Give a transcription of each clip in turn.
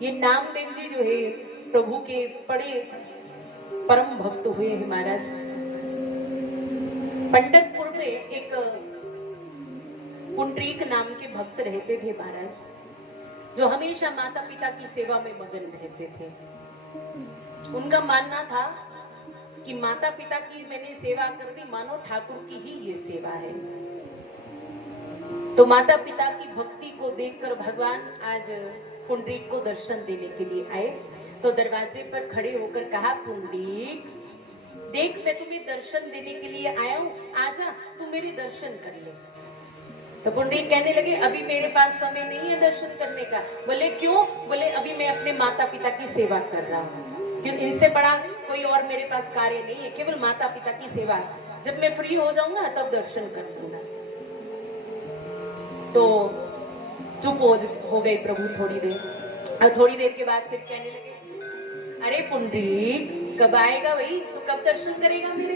ये नामदेव जी जो है प्रभु के बड़े परम भक्त हुए हैं महाराज। पंडितपुर में एक पुंडरीक नाम के भक्त रहते थे महाराज, जो हमेशा माता पिता की सेवा में मगन रहते थे। उनका मानना था कि माता पिता की मैंने सेवा कर दी, मानो ठाकुर की ही ये सेवा है। तो माता पिता की भक्ति को देखकर भगवान आज पुंडरीक को दर्शन देने के लिए आए। तो दरवाजे पर खड़े होकर कहा, पुंडरीक देख, मैं तुम्हें दर्शन देने के लिए आया हूं, आजा तू मेरे दर्शन कर ले। तो पुंडरीक कहने लगे, अभी मेरे पास समय नहीं है दर्शन करने का। बोले क्यों? बोले अभी मैं अपने माता पिता की सेवा कर रहा हूँ, क्यों? इनसे बड़ा कोई और मेरे पास कार्य नहीं है, केवल माता पिता की सेवा। जब मैं फ्री हो जाऊंगा तब दर्शन कर लूंगा। तो चुप हो गए प्रभु थोड़ी देर। और थोड़ी देर के बाद फिर कहने लगे, अरे पुंडरीक कब आएगा भाई, तू कब दर्शन करेगा मेरे?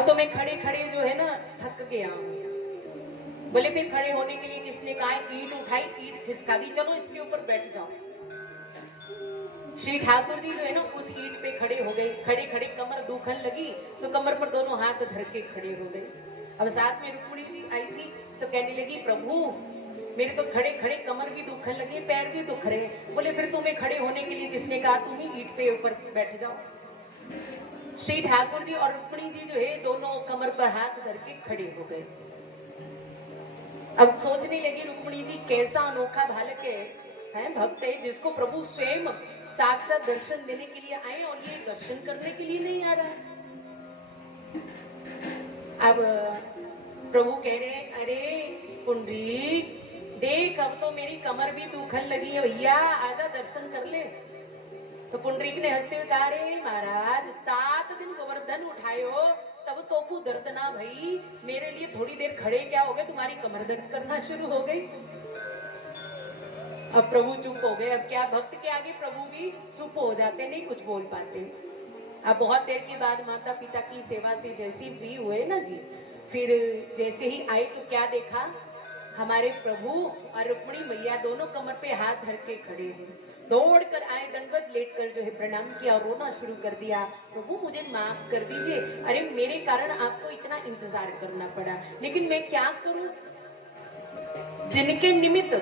तो मैं खड़े खड़े जो है ना थक गया। बोले फिर खड़े होने के लिए किसने कहा? ईंट उठाई, ईंट खिसका दी, चलो इसके ऊपर बैठ जाओ। श्री ठाकुर जी जो है ना उस ईंट पे खड़े हो गए। खड़े खड़े कमर दुखन लगी तो कमर पर दोनों हाथ धर के खड़े हो गए। अब साथ में रुक्मिणी जी आई थी तो कहने लगी, प्रभु मेरे तो खड़े खड़े कमर भी दुखन लगे, पैर भी दुख रहे। बोले फिर तुम्हें खड़े होने के लिए किसने कहा? तुम ही ईंट पे ऊपर बैठ जाओ। श्री ठाकुर जी और रुक्मिणी जी जो है दोनों कमर पर हाथ धर के खड़े हो गए। अब सोचने लगी रुक्मिणी जी, कैसा अनोखा बालक है, भक्त है, जिसको प्रभु स्वयं साक्षात दर्शन देने के लिए आए और ये दर्शन करने के लिए नहीं आ रहा है। अब प्रभु कह रहे, अरे पुंडरीक देख, अब तो मेरी कमर भी दुखन लगी है भैया, आजा दर्शन कर ले। तो पुंडरीक ने हंसते हुए कहा, अरे महाराज 7 दिन गोवर्धन उठाए हो तब तो को दर्द ना भई, मेरे लिए थोड़ी देर खड़े क्या हो गए, तुम्हारी कमर दर्द करना शुरू हो गई। अब प्रभु चुप हो गए। अब क्या, भक्त के आगे प्रभु भी चुप हो जाते, नहीं कुछ बोल पाते। अब बहुत देर के बाद माता पिता की सेवा से जैसे फ्री हुए ना जी, फिर जैसे ही आए तो क्या देखा, हमारे प्रभु और रुक्मिणी मैया दोनों कमर पे हाथ धर के खड़े हैं। दौड़कर आए, दंडवत लेटकर जो है प्रणाम किया, रोना शुरू कर दिया, प्रभु मुझे माफ कर दीजिए, अरे मेरे कारण आपको इतना इंतजार करना पड़ा, लेकिन मैं क्या करूं, जिनके निमित्त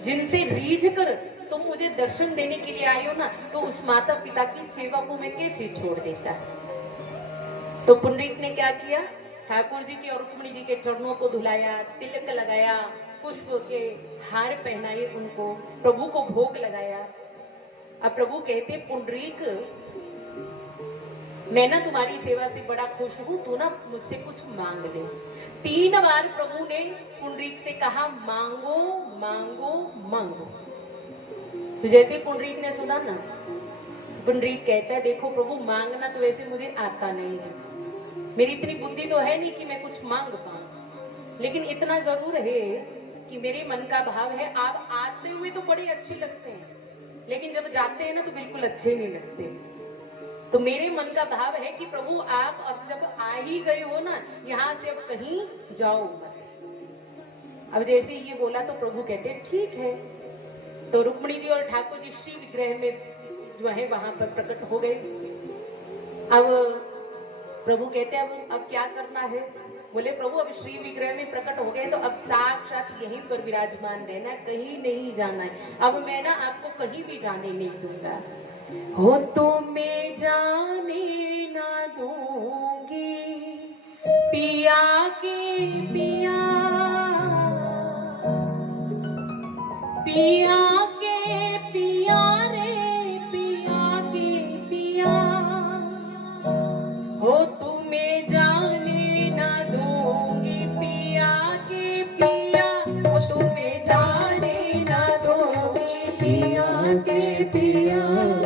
जिनसे रीझ कर तुम मुझे दर्शन देने के लिए आए हो ना, तो उस माता पिता की सेवा को मैं कैसे छोड़ देता। तो पुंडरीक ने क्या किया, ठाकुर जी के और रुक्मिणी जी के चरणों को धुलाया, तिलक लगाया, पुष्प के हार पहनाए, उनको प्रभु को भोग लगाया। अब प्रभु कहते, पुंडरीक मैं ना तुम्हारी सेवा से बड़ा खुश हूं, तू ना मुझसे कुछ मांग ले। 3 बार प्रभु ने पुंडरीक से कहा, मांगो मांगो मांगो। तो जैसे पुंडरीक ने सुना ना, पुंडरीक कहता है, देखो प्रभु मांगना तो वैसे मुझे आता नहीं है, मेरी इतनी बुद्धि तो है नहीं कि मैं कुछ मांग पाऊं, लेकिन इतना जरूर है कि मेरे मन का भाव है, आप आते हुए तो बड़े अच्छे लगते हैं, लेकिन जब जाते हैं ना तो बिल्कुल अच्छे नहीं लगते। तो मेरे मन का भाव है कि प्रभु आप अब जब आ ही गए हो ना, यहाँ से अब कहीं जाओ मत। अब जैसे ये बोला तो प्रभु कहते ठीक है। तो रुक्मिणी जी और ठाकुर जी श्री विग्रह में जो है वहां पर प्रकट हो गए। अब प्रभु कहते हैं अब क्या करना है? बोले प्रभु अब श्री विग्रह में प्रकट हो गए तो अब साक्षात यहीं पर विराजमान रहना, कहीं नहीं जाना है। अब मैं ना आपको कहीं भी जाने नहीं दूंगा, हो तो मैं जाने ना दूंगी पिया के पिया, पिया के पिया रे पिया के पिया, हो तुम्हें जाने ना दूंगी पिया के पिया, हो तुम्हें जाने ना दूंगी पिया के पिया,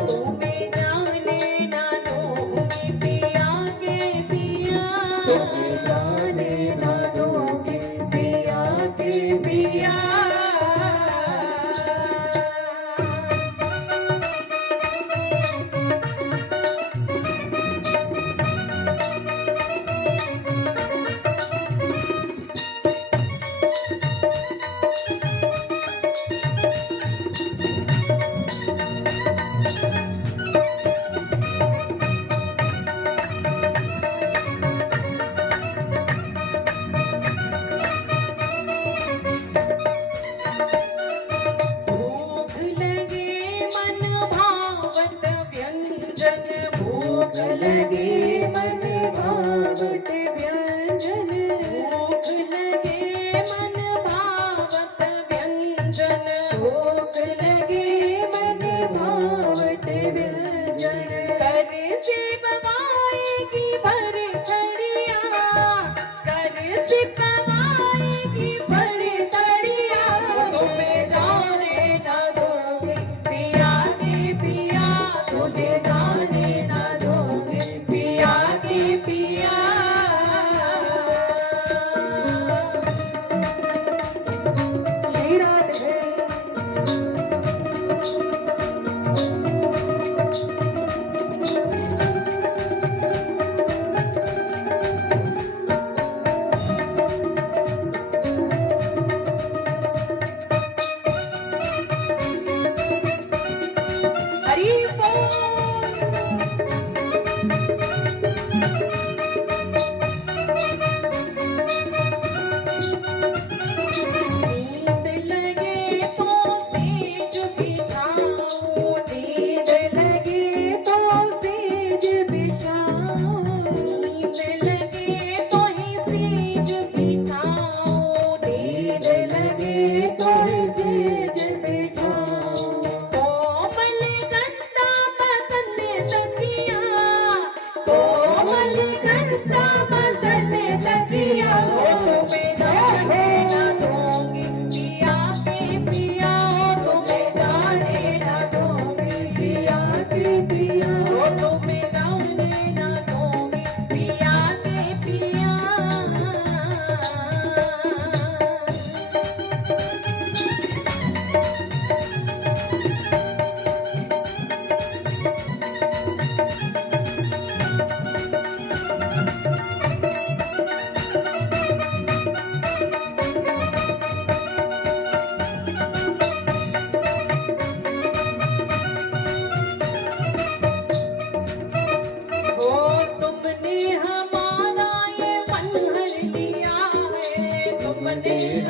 तुम्हें जाने ना दूंगी पिया के पिया, तुम्हें जाने ना दूंगी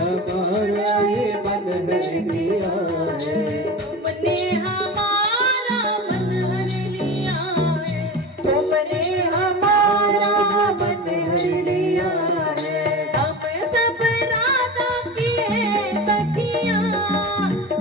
हमारा ये मन हर लिया है, तुमने हमारा मन हर लिया है, तुमने हमारा मन हर लिया है। हम सब राधा की है सखियाँ,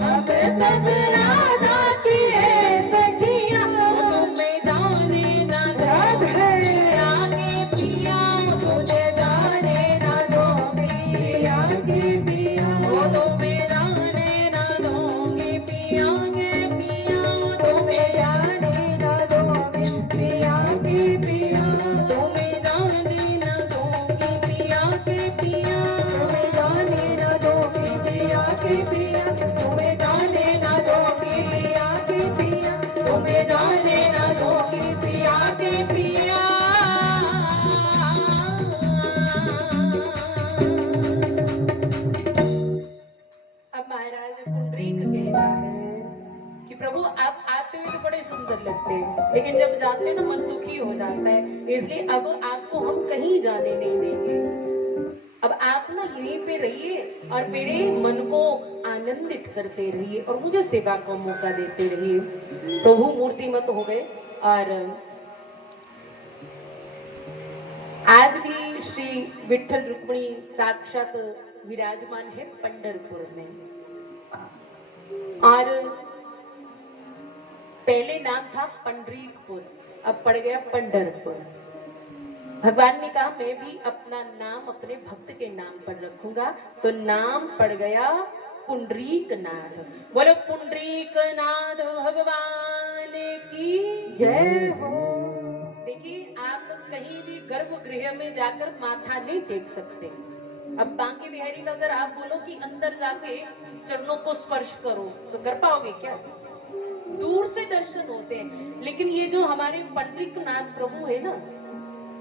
हम सब राधा की है सखियाँ, तुम्हें जाने ना दोगे आगे पिया, तुझे जाने ना दोगे आगे पिया, तुम्हें जाने ना दोगे पिया गे पिया, तुम्हें जाने ना दोगे पिया गे पिया, तुम्हें जाने ना दोगे पिया गे पिया, तुम्हें जाने ना दोगे पिया गे पिया, तुम्हें जाने ना दोगे पिया गे पिया, तुम्हें जाने ना दोगे पिया गे पिया। अब महाराज पुंडरीक कह रहा है कि प्रभु आप आते हुए तो बड़े सुंदर लगते हैं, लेकिन जब जाते हैं ना मन दुखी हो जाता है, इसलिए अब आपको हम कहीं जाने नहीं देंगे। अब आप ना यहीं पे रहिए और मेरे मन को आनंदित करते रहिए और मुझे सेवा का मौका देते रहिए। प्रभु मूर्तिमत हो गए और आज भी श्री विठ्ठल रुक्मिणी साक्षात विराजमान है पंढरपुर में। और पहले नाम था पंडरीकपुर, अब पड़ गया पंढरपुर। भगवान ने कहा मैं भी अपना नाम अपने भक्त के नाम पर रखूंगा, तो नाम पड़ गया पुंडरीकनाथ। बोलो पुंडरीकनाथ भगवान की जय हो। देखिए आप कहीं भी गर्भगृह में जाकर माथा नहीं टेक सकते। अब बांके बिहारी का अगर आप बोलो कि अंदर जाके चरणों को स्पर्श करो तो कर पाओगे क्या? दूर से दर्शन होते हैं, लेकिन ये जो हमारे पंडरीकनाथ प्रभु है ना,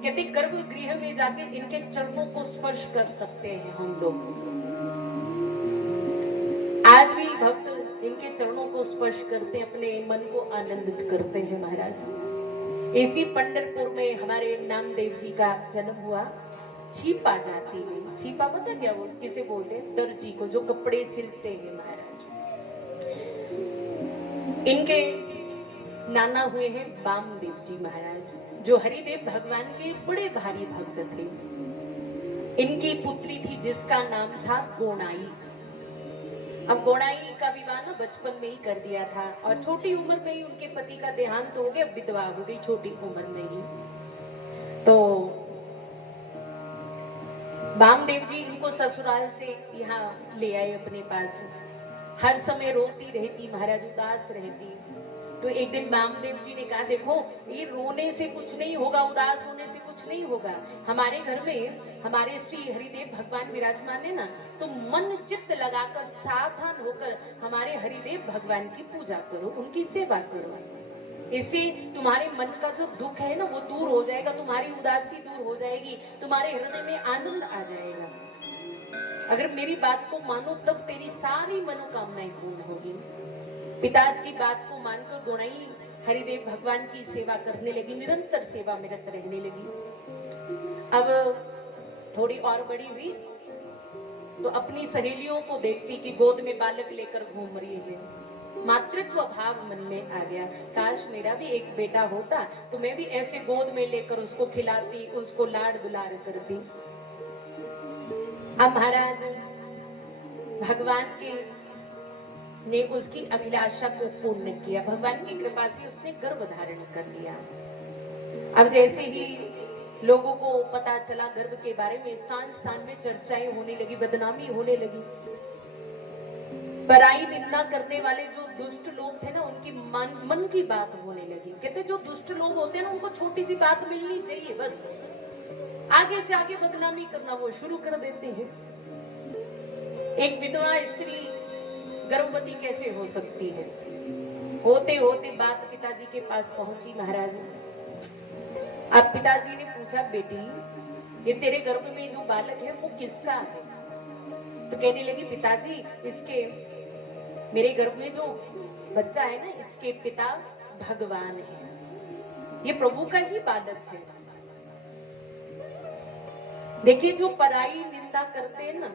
कहते गर्भगृह में जाके इनके चरणों को स्पर्श कर सकते हैं हम लोग। आज भी भक्त इनके चरणों को स्पर्श करते हैं, अपने मन को आनंदित करते हैं महाराज। इसी पंढरपुर में हमारे नामदेव जी का जन्म हुआ। छीपा जाती में, छीपा पता क्या वो किसे बोलते हैं? दर्जी को, जो कपड़े सिलते हैं महाराज। इनके नाना हुए हैं वामदेव जी महाराज, जो हरिदेव भगवान के बड़े भारी भक्त थे। इनकी पुत्री थी जिसका नाम था गोणाई। अब गोणाई का विवाह ना बचपन में ही कर दिया था और छोटी उम्र में ही उनके पति का देहांत हो गया, विधवा हो गई छोटी उम्र में ही। तो वामदेव जी इनको ससुराल से यहाँ ले आए अपने पास। हर समय रोती रहती महाराज, उदास रहती। तो एक दिन वामदेव जी ने कहा देखो ये रोने से कुछ नहीं होगा, उदास होने से कुछ नहीं होगा। हमारे घर में हमारे श्री हरिदेव भगवान विराजमान है ना, तो मन चित्त लगाकर सावधान होकर हमारे हरिदेव भगवान की पूजा करो, उनकी सेवा करो। इससे तुम्हारे मन का जो दुख है ना वो दूर हो जाएगा, तुम्हारी उदासी दूर हो जाएगी, तुम्हारे हृदय में आनंद आ जाएगा। अगर मेरी बात को मानो तब तेरी सारी मनोकामनाएं पूर्ण होगी। पिता की बात को मानकर गोणाई हरिदेव भगवान की सेवा करने लगी, निरंतर सेवा में रत रहने लगी। अब थोड़ी और बड़ी हुई तो अपनी सहेलियों को देखती कि गोद में बालक लेकर घूम रही है। मातृत्व भाव मन में आ गया, काश मेरा भी एक बेटा होता तो मैं भी ऐसे गोद में लेकर उसको खिलाती, उसको लाड़ दुलार करती। अब महाराज भगवान के ने उसकी अभिलाषा को पूर्ण किया। भगवान की कृपा से उसने गर्भ धारण कर लिया। अब जैसे ही लोगों को पता चला गर्भ के बारे में, स्थान स्थान में चर्चाएं होने लगी, बदनामी होने लगी। पराई निंदा करने वाले जो दुष्ट लोग थे ना, उनकी मन की बात होने लगी। कहते जो दुष्ट लोग होते हैं ना, उनको छोटी सी बात मिलनी चाहिए, बस आगे से आगे बदनामी करना वो शुरू कर देते हैं। एक विधवा स्त्री गर्भवती कैसे हो सकती है? होते होते बात पिताजी के पास पहुंची महाराज। अब पिताजी ने पूछा बेटी ये तेरे गर्भ में जो बालक है वो किसका है? तो कहने लगी पिताजी इसके, मेरे गर्भ में जो बच्चा है ना इसके पिता भगवान है, ये प्रभु का ही बालक है। देखिए जो पराई निंदा करते हैं ना,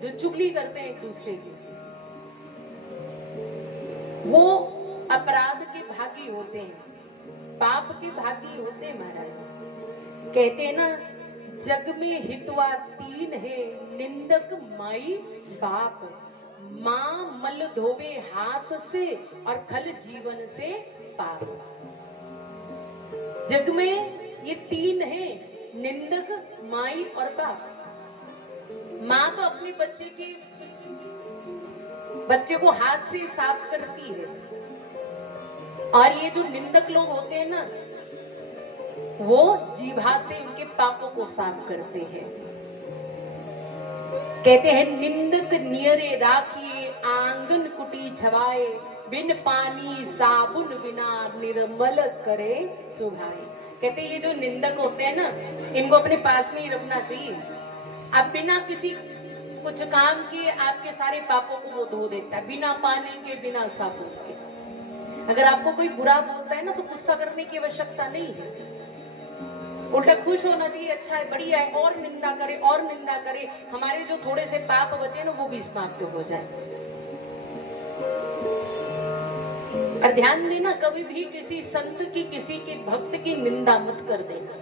जो चुगली करते हैं एक दूसरे की, वो अपराध के भागी होते हैं, पाप के भागी होते हैं महाराज। कहते हैं ना, जग में हितवा तीन है, निंदक माई बाप। मां मल धोवे हाथ से और खल जीवन से पाप। जग में ये तीन है, निंदक, माई और बाप। मां तो अपने बच्चे को हाथ से साफ करती है, और ये जो निंदक लोग होते हैं ना, वो जीभा से उनके पापों को साफ करते हैं। कहते हैं, निंदक नियरे राखिए, आंगन कुटी छवाए, बिन पानी साबुन बिना निर्मल करे सुभाए। कहते हैं, ये जो निंदक होते हैं ना, इनको अपने पास में ही रखना चाहिए। अब बिना किसी कुछ काम किए आपके सारे पापों को वो धो देता है, बिना पानी के, बिना साबुन के। अगर आपको कोई बुरा बोलता है ना, तो गुस्सा करने की आवश्यकता नहीं है, उल्टा खुश होना चाहिए, अच्छा है, बढ़िया है, और निंदा करे, और निंदा करे, हमारे जो थोड़े से पाप बचे ना, वो भी समाप्त हो जाए। और ध्यान देना, कभी भी किसी संत की, किसी के भक्त की निंदा मत कर देना,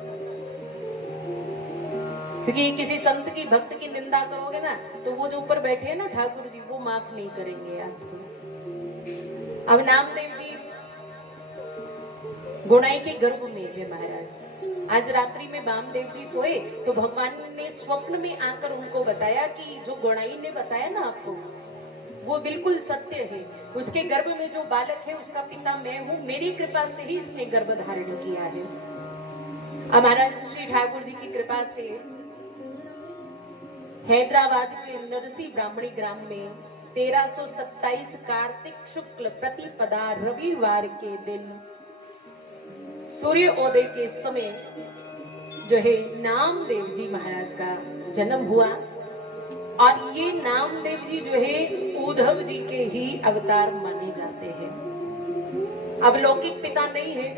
क्योंकि किसी संत की, भक्त की निंदा करोगे ना, तो वो जो ऊपर बैठे हैं ना ठाकुर जी, वो माफ नहीं करेंगे आपको। अब नामदेव जी गुणाई के गर्भ में है महाराज। आज रात्रि में वामदेव जी सोए तो भगवान ने स्वप्न में आकर उनको बताया कि जो गुणाई ने बताया ना आपको, वो बिल्कुल सत्य है। उसके गर्भ में जो बालक है, उसका पिता मैं हूँ, मेरी कृपा से ही इसने गर्भ धारण किया है। अब महाराज श्री ठाकुर जी की कृपा से हैदराबाद के नरसी ब्राह्मणी ग्राम में 1327 कार्तिक शुक्ल प्रतिपदा रविवार के दिन सूर्योदय के समय जो है नामदेव जी महाराज का जन्म हुआ। और ये नामदेव जी जो है उद्धव जी के ही अवतार माने जाते हैं। अब लौकिक पिता नहीं है,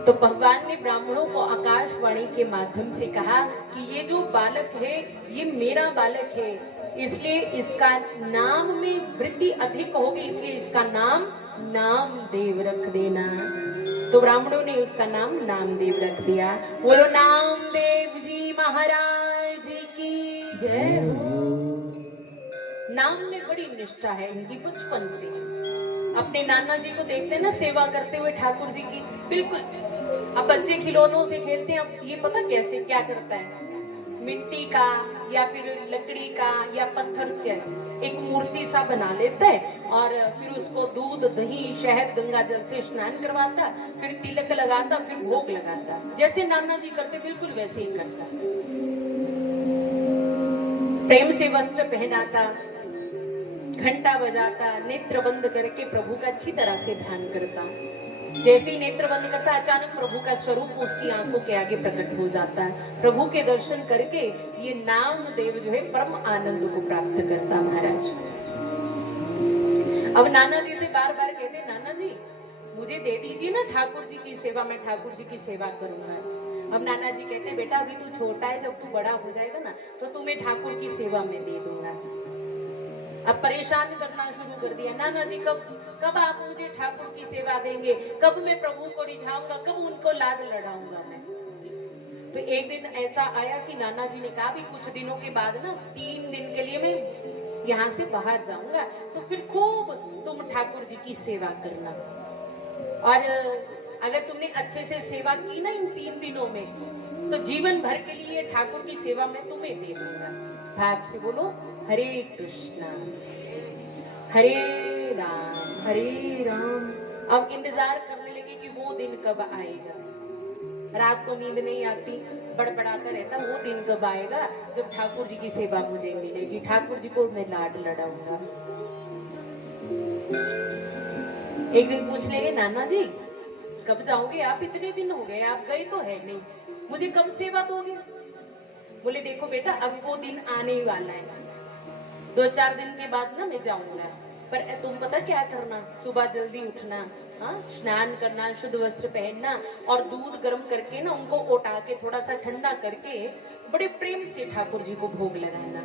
तो भगवान ने ब्राह्मणों को आकाशवाणी के माध्यम से कहा कि ये जो बालक है, ये मेरा बालक है, इसलिए इसका नाम में वृद्धि अधिक होगी, इसलिए इसका नाम नामदेव रख देना। तो ब्राह्मणों ने उसका नाम नामदेव रख दिया। बोलो नामदेव जी महाराज की जय। नाम में बड़ी निष्ठा है इनकी बचपन से। अपने नाना जी को देखते हैं ना सेवा करते हुए ठाकुर जी की, बिल्कुल। अब बच्चे खिलौनों से खेलते हैं, अब ये पता कैसे क्या करता है, मिट्टी का या फिर लकड़ी का या पत्थर का एक मूर्ति सा बना लेता है, और फिर उसको दूध, दही, शहद, गंगा जल से स्नान करवाता, फिर तिलक लगाता, फिर भोग लगाता। जैसे नाना जी करते बिल्कुल वैसे ही करता। प्रेम से वस्त्र पहनाता, घंटा बजाता, नेत्र बंद करके प्रभु का अच्छी तरह से ध्यान करता। जैसे ही नेत्र बंद करता, अचानक प्रभु का स्वरूप उसकी आंखों के आगे प्रकट हो जाता है। प्रभु के दर्शन करके ये नामदेव जो है परम आनंद को प्राप्त करता महाराज। अब नाना जी से बार बार कहते, नाना जी मुझे दे दीजिए ना ठाकुर जी की सेवा, मैं ठाकुर जी की सेवा करूंगा। अब नाना जी कहते, बेटा अभी तू छोटा है, जब तू बड़ा हो जाएगा ना, तो तुम्हें ठाकुर की सेवा में दे दूंगा। अब परेशान करना शुरू कर दिया, नाना जी कब आप मुझे ठाकुर की सेवा देंगे, कब मैं प्रभु को रिझाऊंगा, कब उनको लाड लड़ाऊंगा मैं। तो एक दिन ऐसा आया कि नाना जी ने कहा, भी कुछ दिनों के बाद ना 3 दिन के लिए मैं यहाँ से बाहर जाऊंगा, तो फिर खूब तुम ठाकुर जी की सेवा करना, और अगर तुमने अच्छे से सेवा की ना इन 3 दिनों में, तो जीवन भर के लिए ठाकुर की सेवा मैं तुम्हें दे दूंगा। भाव से बोलो हरे कृष्णा हरे राम। अब इंतजार करने लगे कि वो दिन कब आएगा। रात को नींद नहीं आती, बड़बड़ाता रहता, वो दिन कब आएगा जब ठाकुर जी की सेवा मुझे मिलेगी, ठाकुर जी को मैं लाड लड़ाऊंगा। एक दिन पूछ लेंगे, नाना जी कब जाओगे आप, इतने दिन हो गए आप गए तो है नहीं, मुझे कब सेवा दोगे। बोले देखो बेटा, अब वो दिन आने ही वाला है, 2-4 दिन के बाद ना मैं जाऊंगा, पर तुम पता क्या करना, सुबह जल्दी उठना, स्नान करना, शुद्ध वस्त्र पहनना, और दूध गर्म करके ना उनको उठा के थोड़ा सा ठंडा करके बड़े प्रेम से ठाकुर जी को भोग लगाना।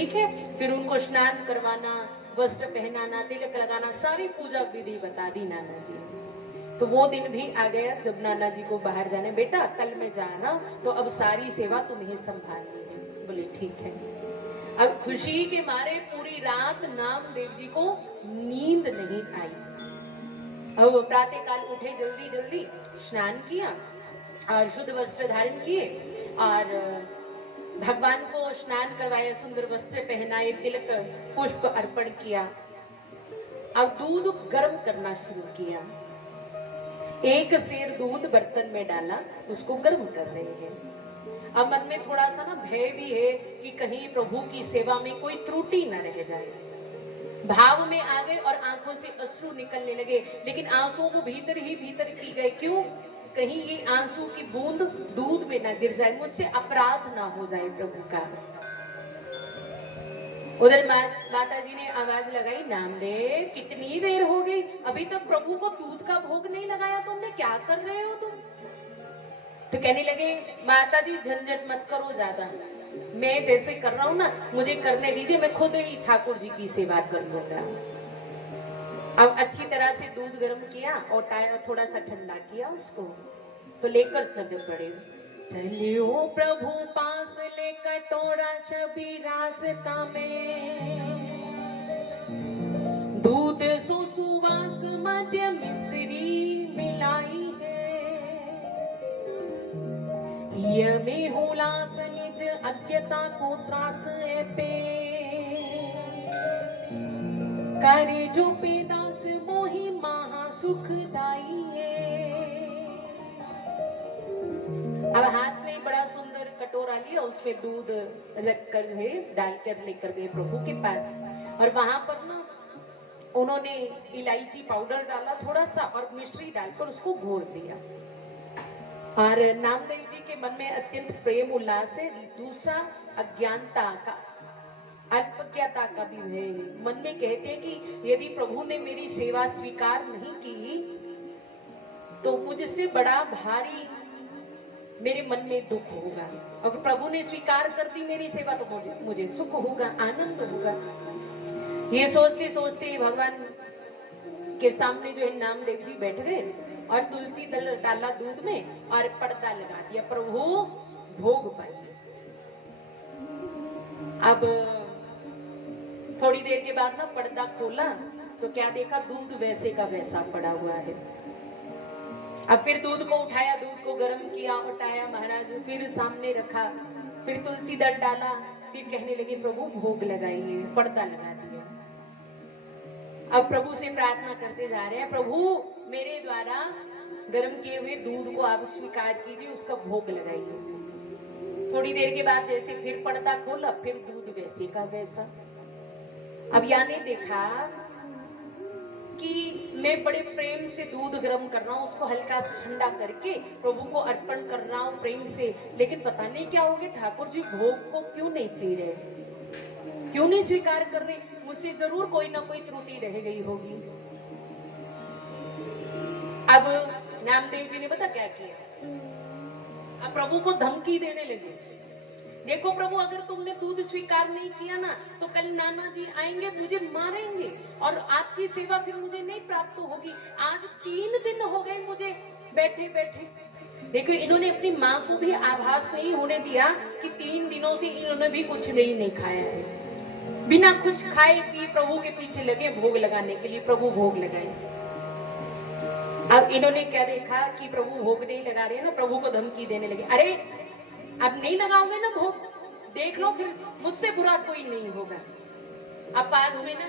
ठीक है। फिर उनको स्नान करवाना, वस्त्र पहनाना, तिलक लगाना, सारी पूजा विधि बता दी नाना जी ने। तो वो दिन भी आ गया जब नाना जी को बाहर जाने, बेटा कल मैं जा रहा हूं तो अब सारी सेवा तुम्हें संभालनी है। बोले ठीक है। अब खुशी के मारे पूरी रात नामदेव जी को नींद नहीं आई। अब प्रातः काल उठे, जल्दी जल्दी स्नान किया और शुद्ध वस्त्र धारण किए और भगवान को स्नान करवाया, सुंदर वस्त्र पहनाए, तिलक पुष्प अर्पण किया। अब दूध गर्म करना शुरू किया। एक सेर दूध बर्तन में डाला, उसको गर्म कर रहे हैं। अब मन में थोड़ा सा ना भय भी है कि कहीं प्रभु की सेवा में कोई त्रुटि न रह जाए। भाव में आ गए और आंखों से अश्रु निकलने लगे, लेकिन आंसुओं को भीतर ही भीतर की गए। क्यों? कहीं ये आंसू की बूंद दूध में ना गिर जाए, मुझसे अपराध ना हो जाए प्रभु का। उधर माता जी ने आवाज लगाई, नामदेव कितनी देर हो गई, अभी तक प्रभु को दूध का भोग नहीं लगाया तुमने, क्या कर रहे हो तुम? तो कहने लगे, माता जी झंझट मत करो ज्यादा, मैं जैसे कर रहा हूं ना मुझे करने दीजिए, मैं खुद ही ठाकुर जी की सेवा कर लूंगा। अब अच्छी तरह से दूध गर्म किया और थोड़ा सा ठंडा किया उसको, तो लेकर चल पड़े। चलियो प्रभु पास ले कटोरा छवि रास्ता में, दूध सो सुवास मध्य मिश्री मिलाई है, यमे हुलास निज अज्ञता को त्रास पे, करे जो पेदास मोहि महा सुखदाई है। अब हाथ में बड़ा सुंदर कटोरा लिया, उसमें दूध रखकर है डालकर लेकर गए प्रभु के पास। और वहां पर ना उन्होंने इलायची पाउडर डाला थोड़ा सा और मिश्री डालकर उसको घोल दिया। और नामदेव जी के मन में अत्यंत प्रेम उल्लास है। दूसरा अज्ञानता का, अल्पज्ञता का भी भय है। मन में कहते हैं कि यदि प्रभु ने मेरी सेवा स्वीकार नहीं की तो मुझसे बड़ा भारी मेरे मन में दुख होगा, अगर प्रभु ने स्वीकार कर दी मेरी सेवा तो मुझे सुख होगा, आनंद होगा। ये सोचते सोचते भगवान के सामने जो है नामदेव जी बैठ गए और तुलसी दल डाला दूध में और पर्दा लगा दिया, प्रभु भोग पाए। अब थोड़ी देर के बाद ना पर्दा खोला तो क्या देखा, दूध वैसे का वैसा पड़ा हुआ है। अब फिर दूध को उठाया, दूध को गर्म किया, उठाया महाराज, फिर सामने रखा, फिर तुलसी दल डाला, फिर कहने लगे प्रभु भोग लगाइए, पर्दा लगा दिया। अब प्रभु से प्रार्थना करते जा रहे हैं, प्रभु मेरे द्वारा गर्म किए हुए दूध को आप स्वीकार कीजिए, उसका भोग लगाइए। थोड़ी देर के बाद जैसे फिर पर्दा खोला, फिर दूध वैसे का वैसा। अब यानी देखा कि मैं बड़े प्रेम से दूध गर्म कर रहा हूँ, उसको हल्का ठंडा करके प्रभु को अर्पण कर रहा हूँ प्रेम से, लेकिन पता नहीं क्या हो गया, ठाकुर जी भोग को क्यों नहीं पी रहे, क्यों नहीं स्वीकार कर रहे, मुझसे जरूर कोई ना कोई त्रुटि रह गई होगी। अब नामदेव जी ने पता क्या किया, अब प्रभु को धमकी देने लगे, देखो प्रभु अगर तुमने दूध स्वीकार नहीं किया ना तो कल नाना जी आएंगे, मुझे मारेंगे और आपकी सेवा फिर मुझे नहीं प्राप्त होगी। आज 3 दिन हो गए मुझे बैठे बैठे। देखो इन्होंने अपनी माँ को भी आभास नहीं होने दिया कि 3 दिनों से इन्होंने भी कुछ नहीं खाया है। बिना कुछ खाए पिए प्रभु के पीछे लगे भोग लगाने के लिए, प्रभु भोग लगाए। अब इन्होंने क्या देखा कि प्रभु भोग नहीं लगा रहे हैं ना, प्रभु को धमकी देने लगे, अरे अब नहीं लगाओगे ना भोग, देख लो फिर मुझसे बुरा कोई नहीं होगा। अब पास में ना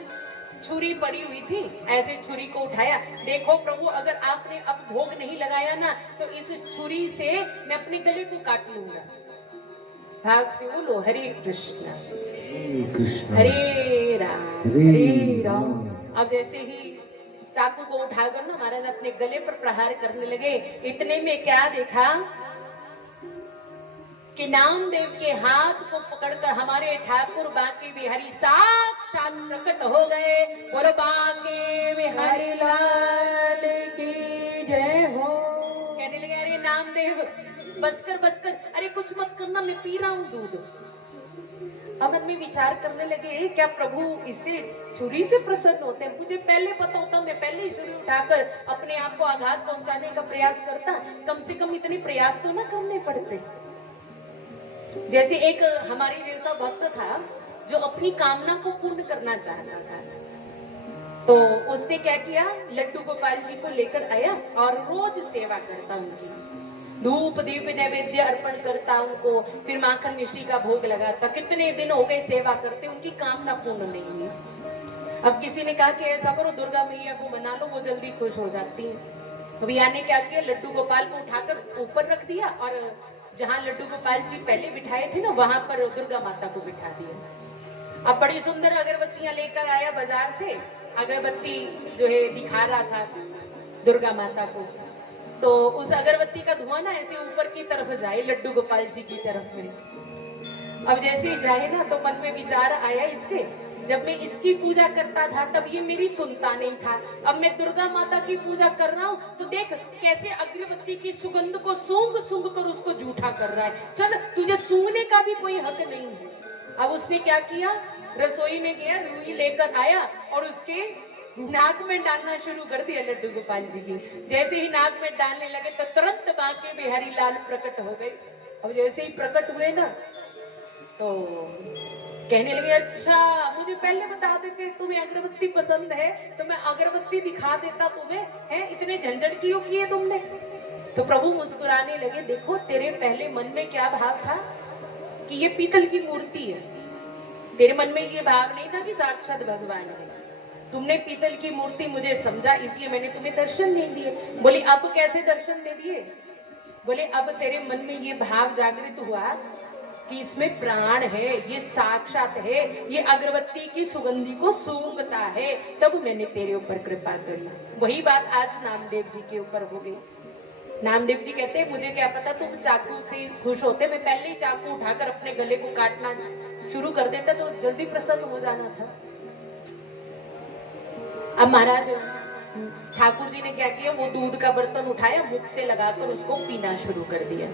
छुरी पड़ी हुई थी, ऐसे छुरी को उठाया, देखो प्रभु अगर आपने अब भोग नहीं लगाया ना तो इस छुरी से मैं अपने गले को काट लूंगा। भाग से बोलो हरे कृष्णा हरे राम हरे राम। अब जैसे ही चाकू को उठाकर ना महाराज अपने गले पर प्रहार करने लगे, इतने में क्या देखा कि नामदेव के हाथ को पकड़कर हमारे ठाकुर बांके बिहारी साक्षात प्रकट हो गए। और बांके बिहारी लाल की जय हो। कहने लगे, अरे नामदेव बसकर बसकर, अरे कुछ मत करना, मैं पी रहा हूं दूध। अब मन में विचार करने लगे, क्या प्रभु इससे छुरी से प्रसन्न होते हैं? मुझे पहले पता होता, मैं पहले ही छुरी उठाकर अपने आप को आघात पहुंचाने का प्रयास करता। कम से कम इतने प्रयास तो ना करने पड़ते। जैसे एक हमारे जैसा भक्त था जो अपनी कामना को पूर्ण करना चाहता था, तो उसने क्या किया, लड्डू गोपाल जी को लेकर आया और रोज सेवा करता, उनकी धूप दीप नैवेद्य अर्पण करता उनको, फिर माखन मिश्री का भोग लगाता। कितने दिन हो गए सेवा करते, उनकी कामना पूर्ण नहीं हुई। अब किसी ने कहा कि ऐसा करो, दुर्गा मैया को मना लो, वो जल्दी खुश हो जाती है। भैया ने क्या किया, लड्डू गोपाल को उठाकर ऊपर रख दिया और जहां लड्डू गोपाल जी पहले बिठाए थे ना, वहां पर दुर्गा माता को बिठा दिया। अब बड़ी सुंदर अगरबत्तियां लेकर आया बाजार से, अगरबत्ती जो है दिखा रहा था दुर्गा माता को, तो उस अगरबत्ती का धुआं ना ऐसे ऊपर की तरफ जाए, लड्डू गोपाल जी की तरफ में। अब जैसे ही जाए ना, तो मन में विचार आया इसके, जब मैं इसकी पूजा करता था तब ये मेरी सुनता नहीं था, अब मैं दुर्गा माता की पूजा कर रहा हूँ तो देख कैसे अगरबत्ती की सुगंध को सूंघ सूंघ कर उसको जूठा कर रहा है। चल, तुझे सूंघने का भी कोई हक नहीं है। अब उसने क्या किया, रसोई में गया, रुई लेकर आया और उसके नाक में डालना शुरू कर दिया लड्डू गोपाल जी की। जैसे ही नाक में डालने लगे तो तुरंत बांके बिहारी लाल प्रकट हो गए। अब जैसे ही प्रकट हुए ना, तो कहने लगे, अच्छा मुझे पहले बता देते, तुम्हें अगरबत्ती पसंद है तो मैं अगरबत्ती दिखा देता तुम्हें, है इतने झंझट क्यों किए तुमने? तो प्रभु मुस्कुराने लगे, देखो तेरे पहले मन में क्या भाव था कि ये पीतल की मूर्ति है, तेरे मन में ये भाव नहीं था कि साक्षात भगवान है। तुमने पीतल की मूर्ति मुझे समझा, इसलिए मैंने तुम्हें दर्शन नहीं दिए। बोले अब कैसे दर्शन दे दिए? बोले अब तेरे मन में ये भाव जागृत हुआ कि इसमें प्राण है, ये साक्षात है, ये अगरबत्ती की सुगंधी को सूंघता है, तब मैंने तेरे ऊपर कृपा करी। वही बात आज नामदेव जी के ऊपर हो गई। नामदेव जी कहते, मुझे क्या पता तुम चाकू से खुश होते, मैं पहले ही चाकू उठाकर अपने गले को काटना शुरू कर देता तो जल्दी प्रसन्न हो जाना था। अब महाराज ठाकुर जी ने क्या किया, वो दूध का बर्तन उठाया, मुख से लगाकर उसको पीना शुरू कर दिया।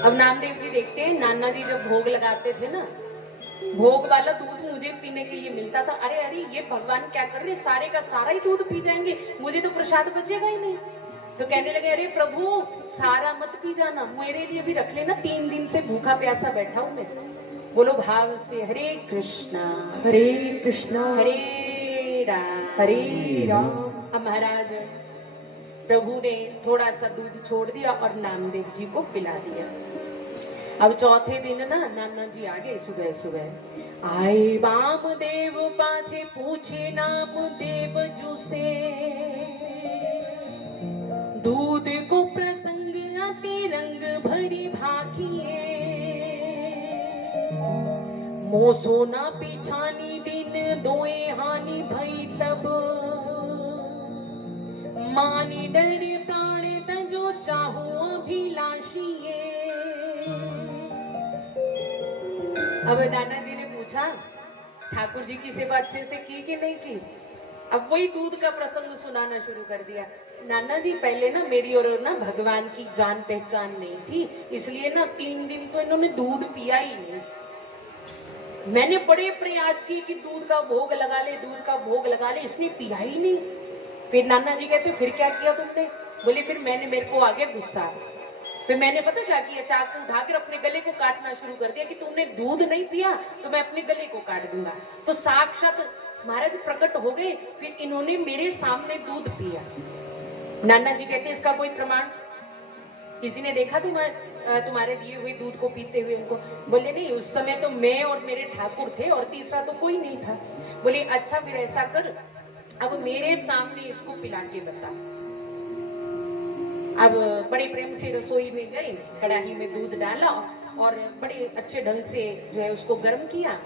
अब नामदेव जी देखते हैं, नाना जी जब भोग लगाते थे ना, भोग वाला दूध मुझे पीने के लिए मिलता था। अरे अरे ये भगवान क्या कर रहे, सारे का सारा ही दूध पी जाएंगे, मुझे तो प्रसाद बचेगा ही नहीं। तो कहने लगे, अरे प्रभु सारा मत पी जाना, मेरे लिए भी रख लेना, 3 दिन से भूखा प्यासा बैठा हूं मैं। बोलो भाव से, हरे कृष्णा हरे कृष्णा हरे राम हरे राम। अब महाराज प्रभु ने थोड़ा सा दूध छोड़ दिया और नामदेव जी को पिला दिया। अब चौथे दिन ना नाना जी आ गए सुबह सुबह, आए वामदेव पाछे पूछे नामदेव जू से, दूध को प्रसंग अति रंग भरी भाखिए, मोसो ना पिछानी दिन दोए हानि भई तब, मानी डरे प्राण तजो चाहो अभिलाषिए। अब नाना जी ने पूछा, ठाकुर जी की सेवा अच्छे से की कि नहीं की? अब वही दूध का प्रसंग सुनाना शुरू कर दिया। नाना जी पहले ना मेरी और ना भगवान की जान पहचान नहीं थी, इसलिए ना 3 दिन तो इन्होंने दूध पिया ही नहीं। मैंने बड़े प्रयास किए कि दूध का भोग लगा ले, दूध का भोग लगा ले, इसने पिया ही नहीं। फिर नाना जी कहते, फिर क्या किया तुमने? बोले फिर मेरे को आ गया गुस्सा, फिर मैंने पता क्या किया, चाकू उठाकर अपने गले को काटना शुरू कर दिया कि तुमने दूध नहीं पिया तो मैं अपने गले को काट दूंगा। तो साक्षात महाराज प्रकट हो गए, फिर इन्होंने मेरे सामने दूध पिया। नाना जी कहते, इसका कोई प्रमाण किसी ने देखा तुम्हारे दिए हुए दूध को पीते हुए उनको? बोले नहीं, उस समय तो मैं और मेरे ठाकुर थे और तीसरा तो कोई नहीं था। बोले अच्छा फिर ऐसा कर, अब मेरे सामने इसको पिला के बता। अब बड़े प्रेम से रसोई में गए, कढ़ाई में दूध डाला और बड़े अच्छे ढंग से जो है उसको गर्म किया,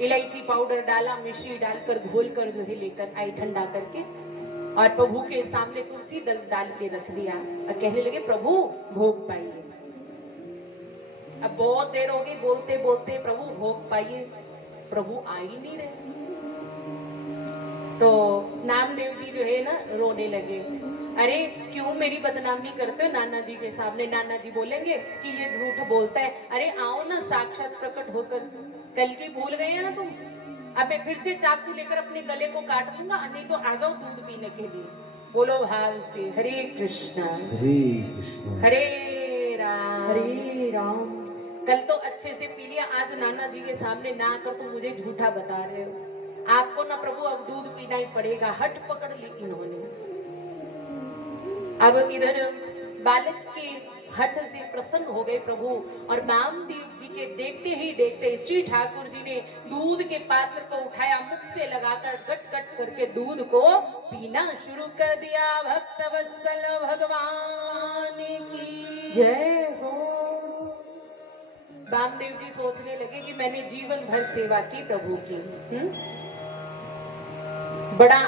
इलायची पाउडर डाला, मिश्री डालकर घोल कर जो है लेकर आई ठंडा करके, और प्रभु के सामने तुलसी दल डाल के रख दिया और कहने लगे, प्रभु भोग पाइए। अब बहुत देर हो गई बोलते बोलते, प्रभु भोग पाइए, प्रभु आ ही नहीं रहे। तो नामदेव जी जो है ना रोने लगे, अरे क्यों मेरी बदनामी करते हो नाना जी के सामने? नाना जी बोलेंगे कि ये झूठ बोलता है। अरे आओ ना साक्षात प्रकट होकर, कल की भूल गए हैं ना तुम? अब मैं फिर से चाकू लेकर अपने गले को काट लूंगा, नहीं तो आ जाओ दूध पीने के लिए। बोलो भाव से हरे कृष्णा हरे कृष्णा हरे राम हरे राम। कल तो अच्छे से पी लिया, आज नाना जी के सामने ना आकर तुम मुझे झूठा बता रहे हो। आपको ना प्रभु अब दूध पीना ही पड़ेगा। हट पकड़ ली इन्होंने। अब इधर बालक के हठ से प्रसन्न हो गए प्रभु, और नामदेव जी के देखते ही देखते श्री ठाकुर जी ने दूध के पात्र को उठाया, मुख से लगाकर गट गट करके दूध को पीना शुरू कर दिया। भक्त वत्सल भगवान की जय हो। वामदेव जी सोचने लगे कि मैंने जीवन भर सेवा की प्रभु की, बड़ा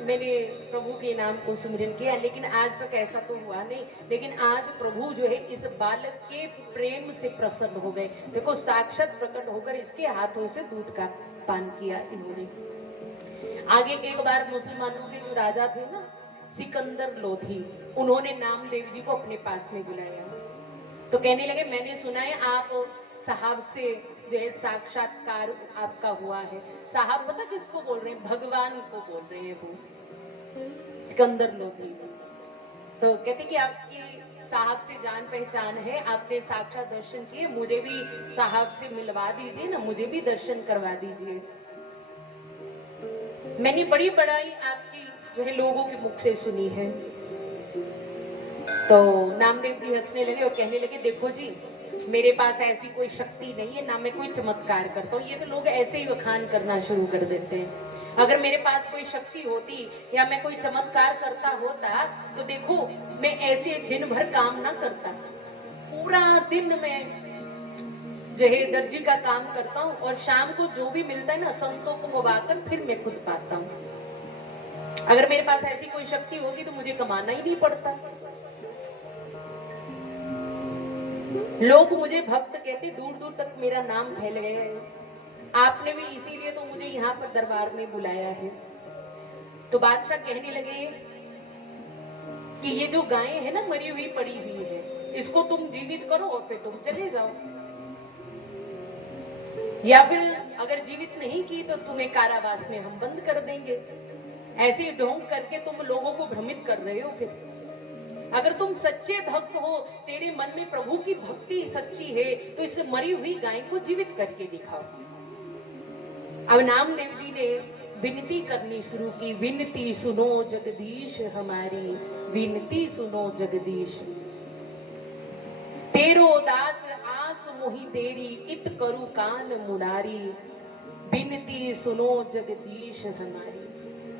मैंने प्रभु के नाम को सुमिरन किया, लेकिन आज तक ऐसा तो हुआ नहीं। लेकिन आज प्रभु जो है इस बालक के प्रेम से प्रसन्न हो गए। देखो साक्षात प्रकट होकर इसके हाथों से दूध का पान किया इन्होंने। आगे एक बार मुसलमानों के जो राजा थे ना, सिकंदर लोधी, उन्होंने नामदेव जी को अपने पास में बुलाया। तो कहने लगे मैंने सुना है आप साहब से जो है साक्षात्कार आपका हुआ है। साहब पता किसको बोल रहे हैं? भगवान को बोल रहे हैं वो, सिकंदर लोधी। तो कहते कि आपकी साहब से जान पहचान है, आपने साक्षात दर्शन किए, मुझे भी साहब से मिलवा दीजिए ना, मुझे भी दर्शन करवा दीजिए। मैंने बड़ी बड़ाई आपकी जो है लोगों के मुख से सुनी है। तो नामदेव जी हंसने लगे और कहने लगे देखो जी, मेरे पास ऐसी कोई शक्ति नहीं है, ना मैं कोई चमत्कार करता हूँ। ये तो लोग ऐसे ही बखान करना शुरू कर देते हैं। अगर मेरे पास कोई शक्ति होती या मैं कोई चमत्कार करता होता तो देखो मैं ऐसे दिन भर काम ना करता। पूरा दिन मैं जो है दर्जी का काम करता हूँ, और शाम को जो भी मिलता है ना संतों को गवाकर फिर मैं खुद पाता हूँ। अगर मेरे पास ऐसी कोई शक्ति होगी तो मुझे कमाना ही नहीं पड़ता। लोग मुझे भक्त कहते, दूर दूर तक मेरा नाम फैल गया है। आपने भी इसीलिए तो मुझे यहाँ पर दरबार में बुलाया है। तो बादशाह कहने लगे कि ये जो गाय है ना मरी हुई पड़ी हुई है, इसको तुम जीवित करो और फिर तुम चले जाओ, या फिर अगर जीवित नहीं की तो तुम्हें कारावास में हम बंद कर देंगे। ऐसे ढोंग करके तुम लोगों को भ्रमित कर रहे हो। फिर अगर तुम सच्चे भक्त हो, तेरे मन में प्रभु की भक्ति सच्ची है, तो इस मरी हुई गाय को जीवित करके दिखाओ। अब नामदेव जी ने विनती करनी शुरू की, विनती सुनो जगदीश हमारी, विनती सुनो जगदीश, तेरो दास आस मोहि तेरी, इत करू कान मुरारी, विनती सुनो जगदीश हमारी।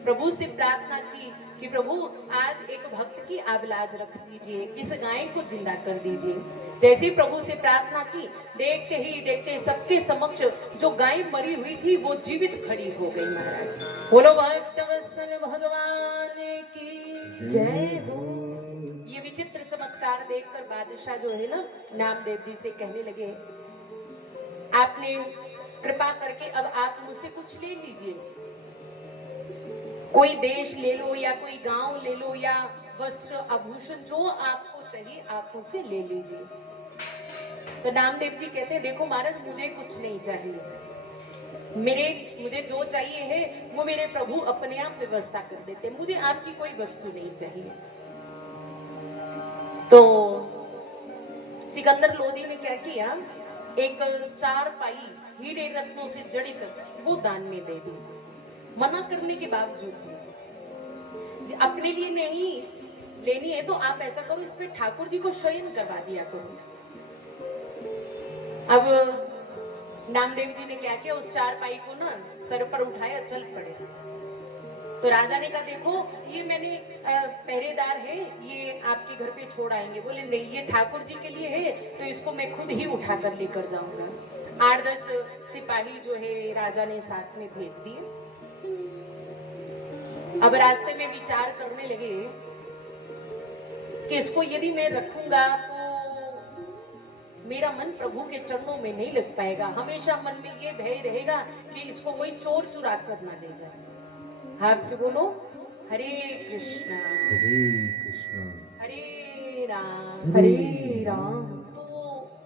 प्रभु से प्रार्थना की कि प्रभु आज एक भक्त की आबलाज रख दीजिए, इस गाय को जिंदा कर दीजिए। जैसे प्रभु से प्रार्थना की, देखते ही देखते सबके समक्ष जो गाय मरी हुई थी वो जीवित खड़ी हो गई। महाराज बोलो भक्त वत्सल भगवान की जय हो। ये विचित्र चमत्कार देखकर बादशाह जो है ना नामदेव जी से कहने लगे आपने कृपा करके अब आप मुझसे कुछ ले लीजिए, कोई देश ले लो या कोई गांव ले लो या वस्त्र आभूषण, जो आपको चाहिए आप मुझसे ले लीजिए। तो नामदेव जी कहते हैं देखो महाराज मुझे कुछ नहीं चाहिए, मुझे जो चाहिए है वो मेरे प्रभु अपने आप व्यवस्था कर देते हैं, मुझे आपकी कोई वस्तु नहीं चाहिए। तो सिकंदर लोधी ने क्या किया, एक 4 पाई हीरे रत्नों से जड़ित वो दान में दे दी। मना करने के बावजूद अपने लिए नहीं लेनी है तो आप ऐसा करो इस पे ठाकुर जी को शयन करवा दिया करो। अब नामदेव जी ने क्या किया, उस 4 पाई को ना सर पर उठाया, चल पड़े। तो राजा ने कहा देखो ये मैंने पहरेदार है, ये आपके घर पे छोड़ आएंगे। बोले नहीं ये ठाकुर जी के लिए है तो इसको मैं खुद ही उठा कर लेकर जाऊंगा। 8-10 सिपाही जो है राजा ने साथ में भेज दिए। अब रास्ते में विचार करने लगे कि इसको यदि मैं रखूंगा तो मेरा मन प्रभु के चरणों में नहीं लग पाएगा, हमेशा मन में ये भय रहेगा कि इसको कोई चोर चुरा कर ना ले जाए। हाथ से बोलो हरे कृष्णा हरे कृष्णा हरे राम हरे राम। तो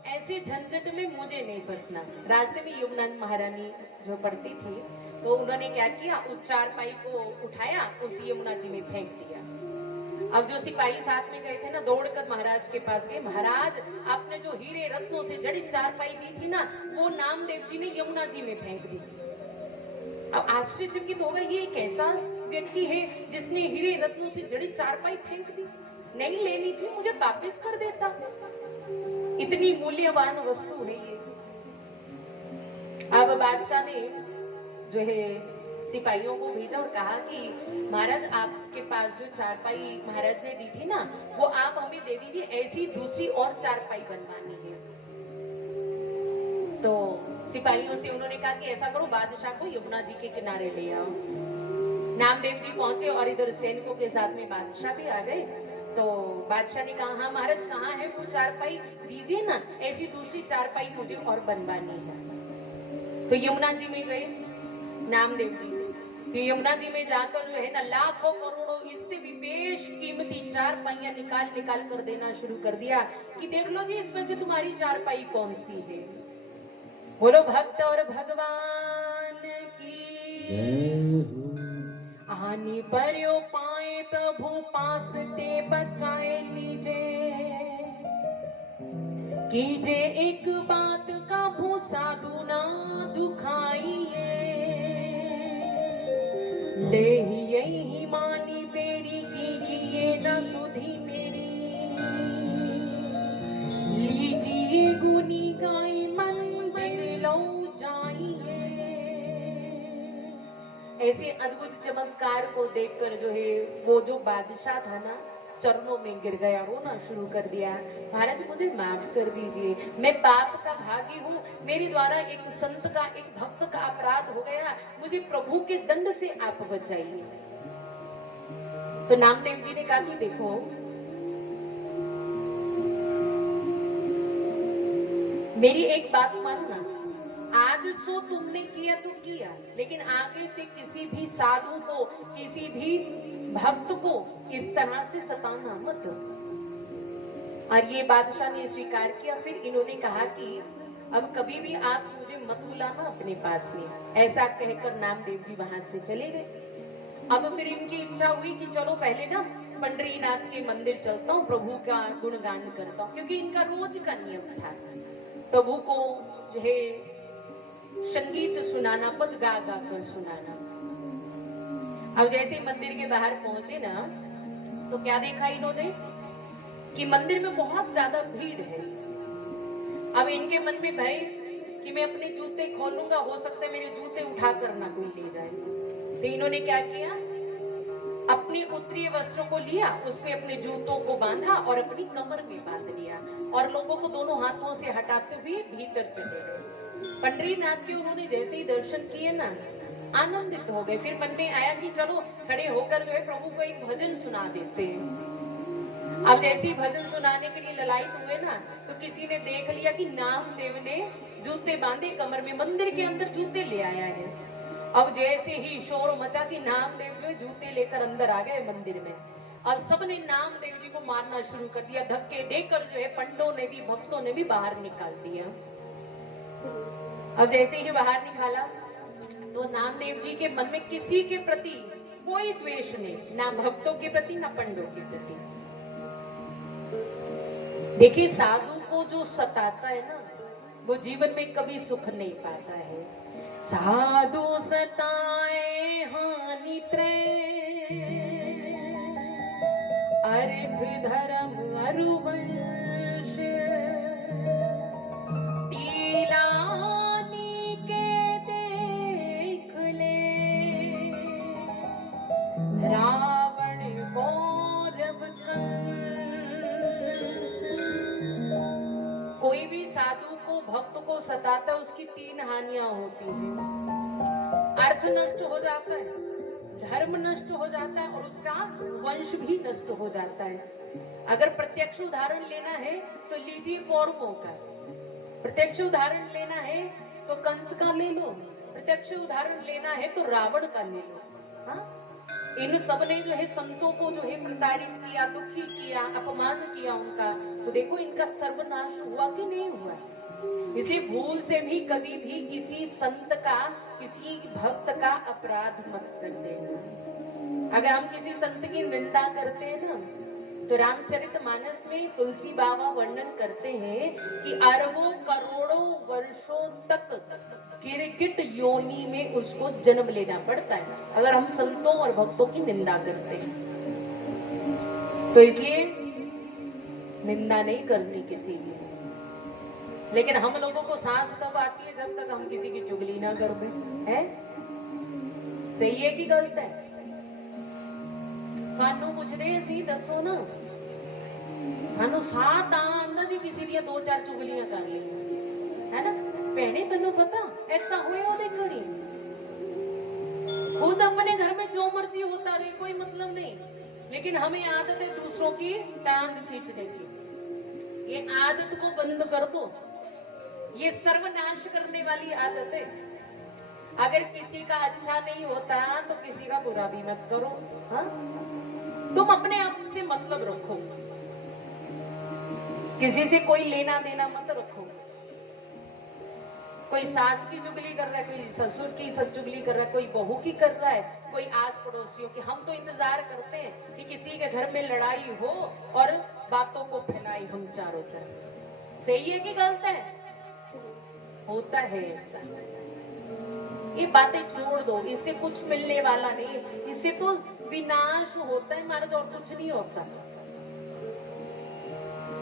ऐसे ऐसे झंझट में मुझे नहीं फंसना। रास्ते में यमुना महारानी जो पढ़ती थी, तो उन्होंने क्या किया, उस चारपाई को उठाया, उस यमुना जी में फेंक दिया। अब जो सिपाही साथ में गए थे ना, दौड़कर महाराज के पास गए, महाराज आपने जो हीरे रत्नों से जड़ित चारपाई दी थी ना, वो नामदेव जी ने यमुना जी में फेंक दी। अब आश्चर्यचकित होगा, ये एक ऐसा व्यक्ति है जिसने हीरे रत्नों से जड़ित चारपाई फेंक दी, नहीं लेनी थी, मुझे वापस कर देता, इतनी मूल्यवान वस्तु है ये। अब बादशाह ने जो है सिपाहियों को भेजा और कहा कि महाराज आपके पास जो चारपाई महाराज ने दी थी ना, वो आप हमें दे दीजिए, ऐसी दूसरी और चारपाई बनवानी है। तो सिपाहियों से उन्होंने कहा कि ऐसा करो, बादशाह को यमुना जी के किनारे ले आओ। नामदेव जी पहुंचे और इधर सैनिकों के साथ में बादशाह भी आ गए। तो बादशाह ने कहा, हाँ महाराज कहाँ है वो चारपाई, दीजिए ना, ऐसी दूसरी चारपाई मुझे और बनवानी है। तो यमुना जी में गए नामदेव जी, तो यमुना जी में जाकर जो है ना, लाखों करोड़ों इससे भी बेश कीमती चारपाइयां निकाल कर देना शुरू कर दिया कि देख लो जी, इसमें से तुम्हारी चारपाई कौन सी है। बोलो भक्त और भगवान की। हानि पर्यो पाए प्रभु पास ते बचाए लीजे, कीजे एक बात का भू साधु ना दुखाइए, ले यही मानी तेरी कीजिए न सुधी मेरी, लीजिए गुनी गाय मंदिर लो जाइए। ऐसे अद्भुत चमत्कार को देखकर जो है वो जो बादशाह था ना, चरणों में गिर गया, रोना शुरू कर दिया, महाराज मुझे माफ कर दीजिए, मैं पाप का भागी हूँ, मेरे द्वारा एक संत का, एक भक्त का अपराध हो गया, मुझे प्रभु के दंड से आप बचाइए। तो नामदेव जी ने कहा कि देखो, मेरी एक बात मानना, आज सो तुमने किया तो किया, लेकिन आगे से किसी भी साधु को, किसी भी भक्त को इस तरह से सताना मत। और ये बादशाह ने स्वीकार किया। फिर इन्होंने कहा कि अब कभी भी आप मुझे मत बुलाना अपने पास में, ऐसा कहकर नामदेव जी वहां से चले गए। अब फिर इनकी इच्छा हुई कि चलो पहले ना पंडरीनाथ के मंदिर चलता हूँ, प्रभु का गुणगान करता हूँ, क्योंकि इनका रोज का नियम था प्रभु को जो है संगीत सुनाना, पद गा गा कर सुनाना। अब जैसे मंदिर के बाहर पहुंचे ना, तो क्या देखा इन्होंने कि मंदिर में बहुत ज्यादा भीड़ है। अब इनके मन में भय कि मैं अपने जूते खोलूंगा, हो सकता है मेरे जूते उठाकर ना कोई ले जाए। तो इन्होंने क्या किया, अपने उत्तरीय वस्त्रों को लिया, उसमें अपने जूतों को बांधा और अपनी कमर में बांध लिया, और लोगों को दोनों हाथों से हटाते हुए भीतर चले गए। पंडरीनाथ के उन्होंने जैसे ही दर्शन किए ना, आनंदित हो गए। फिर मन में आया कि चलो खड़े होकर जो है प्रभु को एक भजन सुना देते हैं। अब जैसे ही भजन सुनाने के लिए ललायत हुए ना, तो किसी ने देख लिया कि नामदेव ने जूते बांधे कमर में, मंदिर के अंदर जूते ले आया है। अब जैसे ही शोर मचा कि नामदेव जो है जूते लेकर अंदर आ गए मंदिर में। अब सबने नामदेव जी को मारना शुरू कर दिया, धक्के देकर जो है पंडों ने भी, भक्तों ने भी बाहर निकाल दिया। अब जैसे ही बाहर निकाला, तो नामदेव जी के मन में किसी के प्रति कोई द्वेष नहीं, ना भक्तों के प्रति ना पंडों के प्रति। देखिए, साधु को जो सताता है ना, वो जीवन में कभी सुख नहीं पाता है। साधु सताए हानि त्रय, अर्थ धर्म अरुवंश, टीलानी के देख ले, रावण कौरव कंस। कोई भी साधु को, भक्त को सताता, उसकी तीन हानियां होती हैं। अर्थ नष्ट हो जाता है, धर्म नष्ट हो जाता है, और उसका वंश भी नष्ट हो जाता है। अगर प्रत्यक्ष उदाहरण लेना है तो लीजिए कौरवों का, प्रत्यक्ष उदाहरण लेना है तो कंस का ले लो, प्रत्यक्ष उदाहरण लेना है तो रावण का ले लो। हाँ, इन सब ने जो है संतों को जो है प्रताड़ित किया, दुखी किया, अपमान किया उनका। तो देखो इनका सर्वनाश हुआ कि नहीं हुआ। इसलिए भूल से भी कभी भी किसी संत का, किसी भक्त का अपराध मत कर देना। अगर हम किसी संत की निंदा करते हैं ना, तो रामचरितमानस में तुलसी बाबा वर्णन करते हैं कि अरबों करोड़ों वर्षों तक गिरगिट योनि में उसको जन्म लेना पड़ता है अगर हम संतों और भक्तों की निंदा करते हैं। तो इसलिए निंदा नहीं करनी किसी की। लेकिन हम लोगों को सांस तब आती है जब तक हम किसी की चुगली ना कर दें। है सही है कि गलत है? सानू पुछदे सी दसो ना, सानू साथ आंदा जी किसी दी 2-4 चुगलियां कर ली है ना। भैने तेनू पता ऐसा होया ओदे घरी, खुद अपने घर में जो मर्जी होता रहे कोई मतलब नहीं, लेकिन हमें आदत है दूसरों की टांग खींचने की। ये आदत को बंद कर दो, ये सर्वनाश करने वाली आदत है। अगर किसी का अच्छा नहीं होता तो किसी का बुरा भी मत करो। हाँ, तुम अपने आप से मतलब रखो, किसी से कोई लेना देना मत रखो। कोई सास की चुगली कर रहा है, कोई ससुर की चुगली कर रहा है, कोई बहू की कर रहा है, कोई आस पड़ोसियों की। हम तो इंतजार करते हैं कि किसी के घर में लड़ाई हो और बातों को फैलाई हम चारों तरफ। सही है कि गलत है? होता है ऐसा। ये बातें छोड़ दो, इससे कुछ मिलने वाला नहीं, इससे तो विनाश होता है महाराज, और कुछ नहीं होता।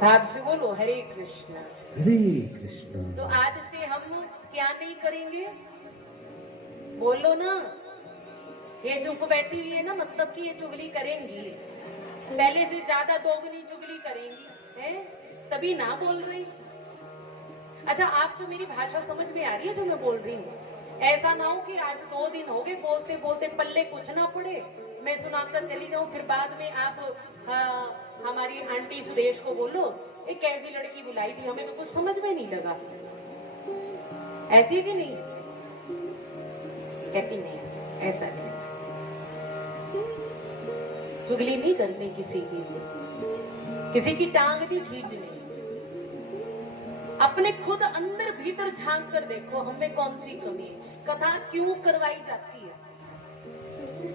भाव से बोलो हरे कृष्णा। हरे कृष्णा। तो आज से हम क्या नहीं करेंगे, बोलो ना। ये चुप बैठी हुई है ना, मतलब कि ये चुगली करेंगी, पहले से ज्यादा दोगुनी चुगली करेंगी, है तभी ना बोल रही। अच्छा, आपको मेरी भाषा समझ में आ रही है जो मैं बोल रही हूँ? ऐसा ना हो कि आज 2 दिन हो गए बोलते बोलते पल्ले कुछ ना पड़े, मैं सुनाकर चली जाऊं, फिर बाद में आप हमारी आंटी सुदेश को बोलो एक कैसी लड़की बुलाई थी, हमें तो कुछ समझ में नहीं लगा। ऐसी कि नहीं? कहती नहीं, ऐसा नहीं। चुगली नहीं करनी किसी की, किसी की टांग नहीं खींचनी। अपने खुद अंदर भीतर झांक कर देखो हमें कौन सी कमी है, कथा क्यों करवाई जाती है।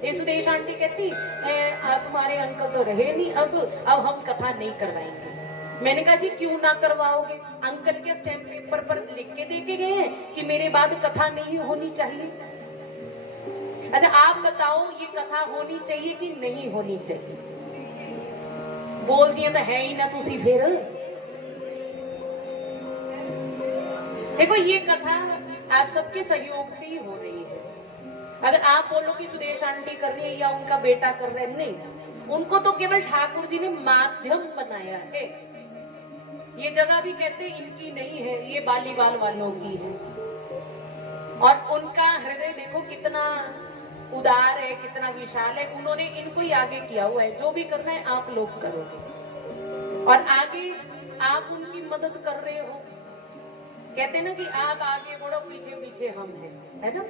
ये सुदेश आंटी कहती तुम्हारे अंकल तो रहे नहीं, अब हम कथा नहीं करवाएंगे। मैंने कहा जी क्यों ना करवाओगे? अंकल के स्टैम्प पेपर पर लिख के दे के गए हैं कि मेरे बाद कथा नहीं होनी चाहिए। अच्छा आप बताओ ये कथा होनी चाहिए कि नहीं होनी चाहिए? बोल दिया तो है ही ना तुसी फिर। देखो ये कथा आप सबके सहयोग से ही हो रही है। अगर आप बोलो कि सुदेश आंटी कर रही है या उनका बेटा कर रहा है, नहीं, उनको तो केवल ठाकुर जी ने माध्यम बनाया है। ये जगह भी कहते इनकी नहीं है, ये बालीवाल वालों की है। और उनका हृदय देखो कितना उदार है, कितना विशाल है। उन्होंने इनको ही आगे किया हुआ है, जो भी करना है आप लोग करोगे और आगे आप उनकी मदद कर रहे हो। कहते ना कि आप आगे बढ़ो पीछे पीछे हम हैं, है ना।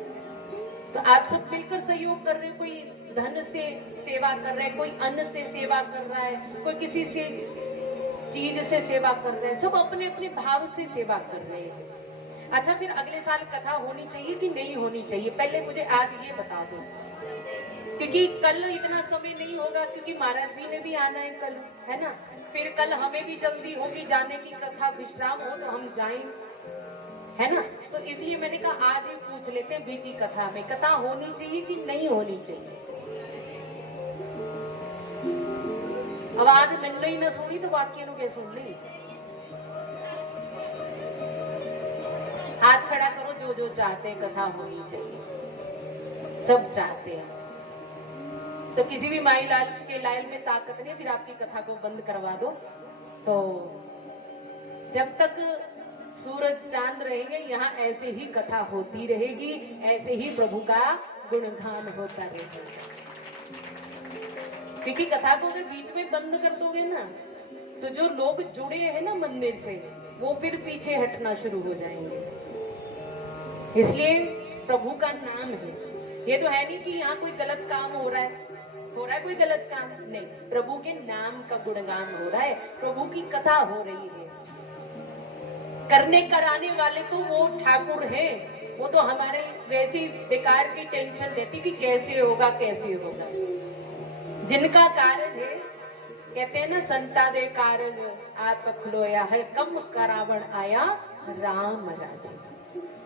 तो आप सब मिलकर सहयोग कर रहे हैं, कोई धन से सेवा कर रहा है, कोई अन्न से सेवा कर रहा है, कोई किसी से चीज से सेवा कर रहे हैं, सब अपने अपने भाव से सेवा कर रहे हैं। अच्छा फिर अगले साल कथा होनी चाहिए कि नहीं होनी चाहिए? पहले मुझे आज ये बता दो, क्योंकि कल इतना समय नहीं होगा, क्योंकि महाराज जी ने भी आना है कल, है ना। फिर कल हमें भी जल्दी होगी जाने की, कथा विश्राम हो तो हम जाएं, है ना। तो इसलिए मैंने कहा आज ही पूछ लेते हैं बीजी कथा में कथा होनी चाहिए कि नहीं होनी चाहिए। आवाज मैंने ही ना सुनी तो बाकी क्या सुन ली। हाथ खड़ा करो जो जो चाहते हैं कथा होनी चाहिए, सब चाहते हैं। तो किसी भी माई लाल के लाइन में ताकत नहीं, फिर आपकी कथा को बंद करवा दो। तो जब तक सूरज चांद रहेंगे यहाँ ऐसे ही कथा होती रहेगी, ऐसे ही प्रभु का गुणगान होता रहेगा। क्योंकि कथा को अगर बीच में बंद कर दोगे ना, तो जो लोग जुड़े हैं ना मंदिर से, वो फिर पीछे हटना शुरू हो जाएंगे। इसलिए प्रभु का नाम है, ये तो है नहीं कि यहाँ कोई गलत काम हो रहा है, हो रहा है कोई गलत काम? नहीं, प्रभु के नाम का गुणगान हो रहा है, प्रभु की कथा हो रही है। करने कराने वाले तो वो ठाकुर है, वो तो हमारे वैसी बेकार की टेंशन रहती कि कैसे होगा कैसे होगा। जिनका कार्य है, कहते हैं ना, संता दे कार्य आप खलोया, हर कम करावण आया राम राजे।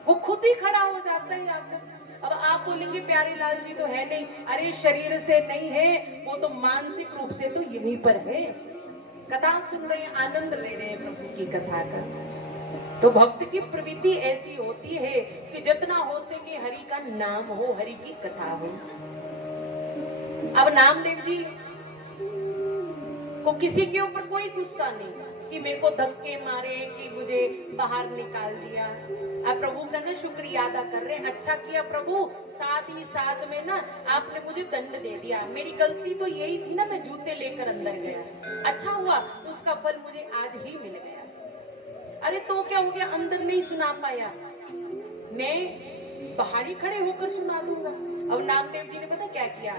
वो खुद ही खड़ा हो जाता है आकर। अब आप बोलेंगे प्यारे लाल जी तो है नहीं, अरे शरीर से नहीं है, वो तो मानसिक रूप से तो यहीं पर है। कथा सुन रहे हैं, आनंद ले रहे हैं प्रभु की कथा का। तो भक्त की प्रवृत्ति ऐसी होती है कि जितना हो सके हरि का नाम हो, हरि की कथा हो। अब नामदेव जी को किसी के ऊपर कोई गुस्सा नहीं कि मेरे को धक्के मारे, कि मुझे बाहर निकाल दिया। आप प्रभु का ना शुक्रिया अदा कर रहे हैं, अच्छा किया प्रभु, साथ ही साथ में ना आपने मुझे दंड दे दिया। मेरी गलती तो यही थी ना, मैं जूते लेकर अंदर गया, अच्छा हुआ, उसका फल मुझे आज ही मिल गया। अरे तो क्या हो गया, अंदर नहीं सुना पाया, मैं बाहर ही खड़े होकर सुना दूंगा। अब नामदेव जी ने पता क्या किया,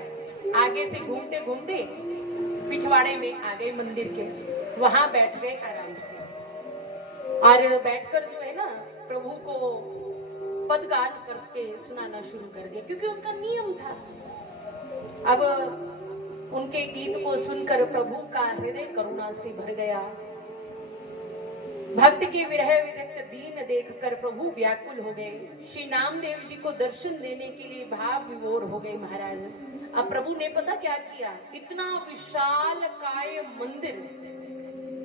आगे से घूमते घूमते पिछवाड़े में आ गए मंदिर के, वहां बैठ गए आराम से, और बैठकर जो है ना प्रभु को पदगान करके सुनाना शुरू कर दिया, क्योंकि उनका नियम था। अब उनके गीत को सुनकर प्रभु का हृदय करुणा से भर गया। भक्त के विरह विरक्त दीन देखकर प्रभु व्याकुल हो गए। श्री नामदेव जी को दर्शन देने के लिए भाव विभोर हो गए महाराज। अब प्रभु ने पता क्या किया, इतना विशाल काय मंदिर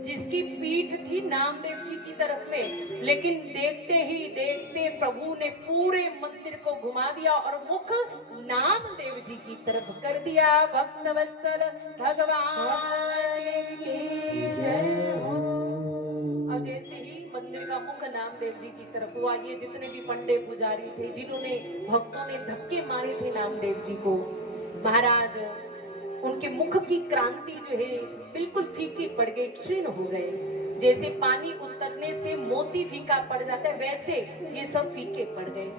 जिसकी पीठ थी नामदेव जी की तरफ में, लेकिन देखते ही देखते प्रभु ने पूरे मंदिर को घुमा दिया और मुख नामदेव जी की तरफ कर दिया। भक्त वत्सल भगवान की जय हो। अब जैसे ही मंदिर का मुख नामदेव जी की तरफ हुआ, ये जितने भी पंडे पुजारी थे, जिन्होंने भक्तों ने धक्के मारे थे नामदेव जी को, महाराज उनके मुख की क्रांति जो है बिल्कुल फीकी पड़ गई, क्षीण हो गए। जैसे पानी उतरने से मोती फीका पड़ जाता है, वैसे ये सब फीके पड़ गए।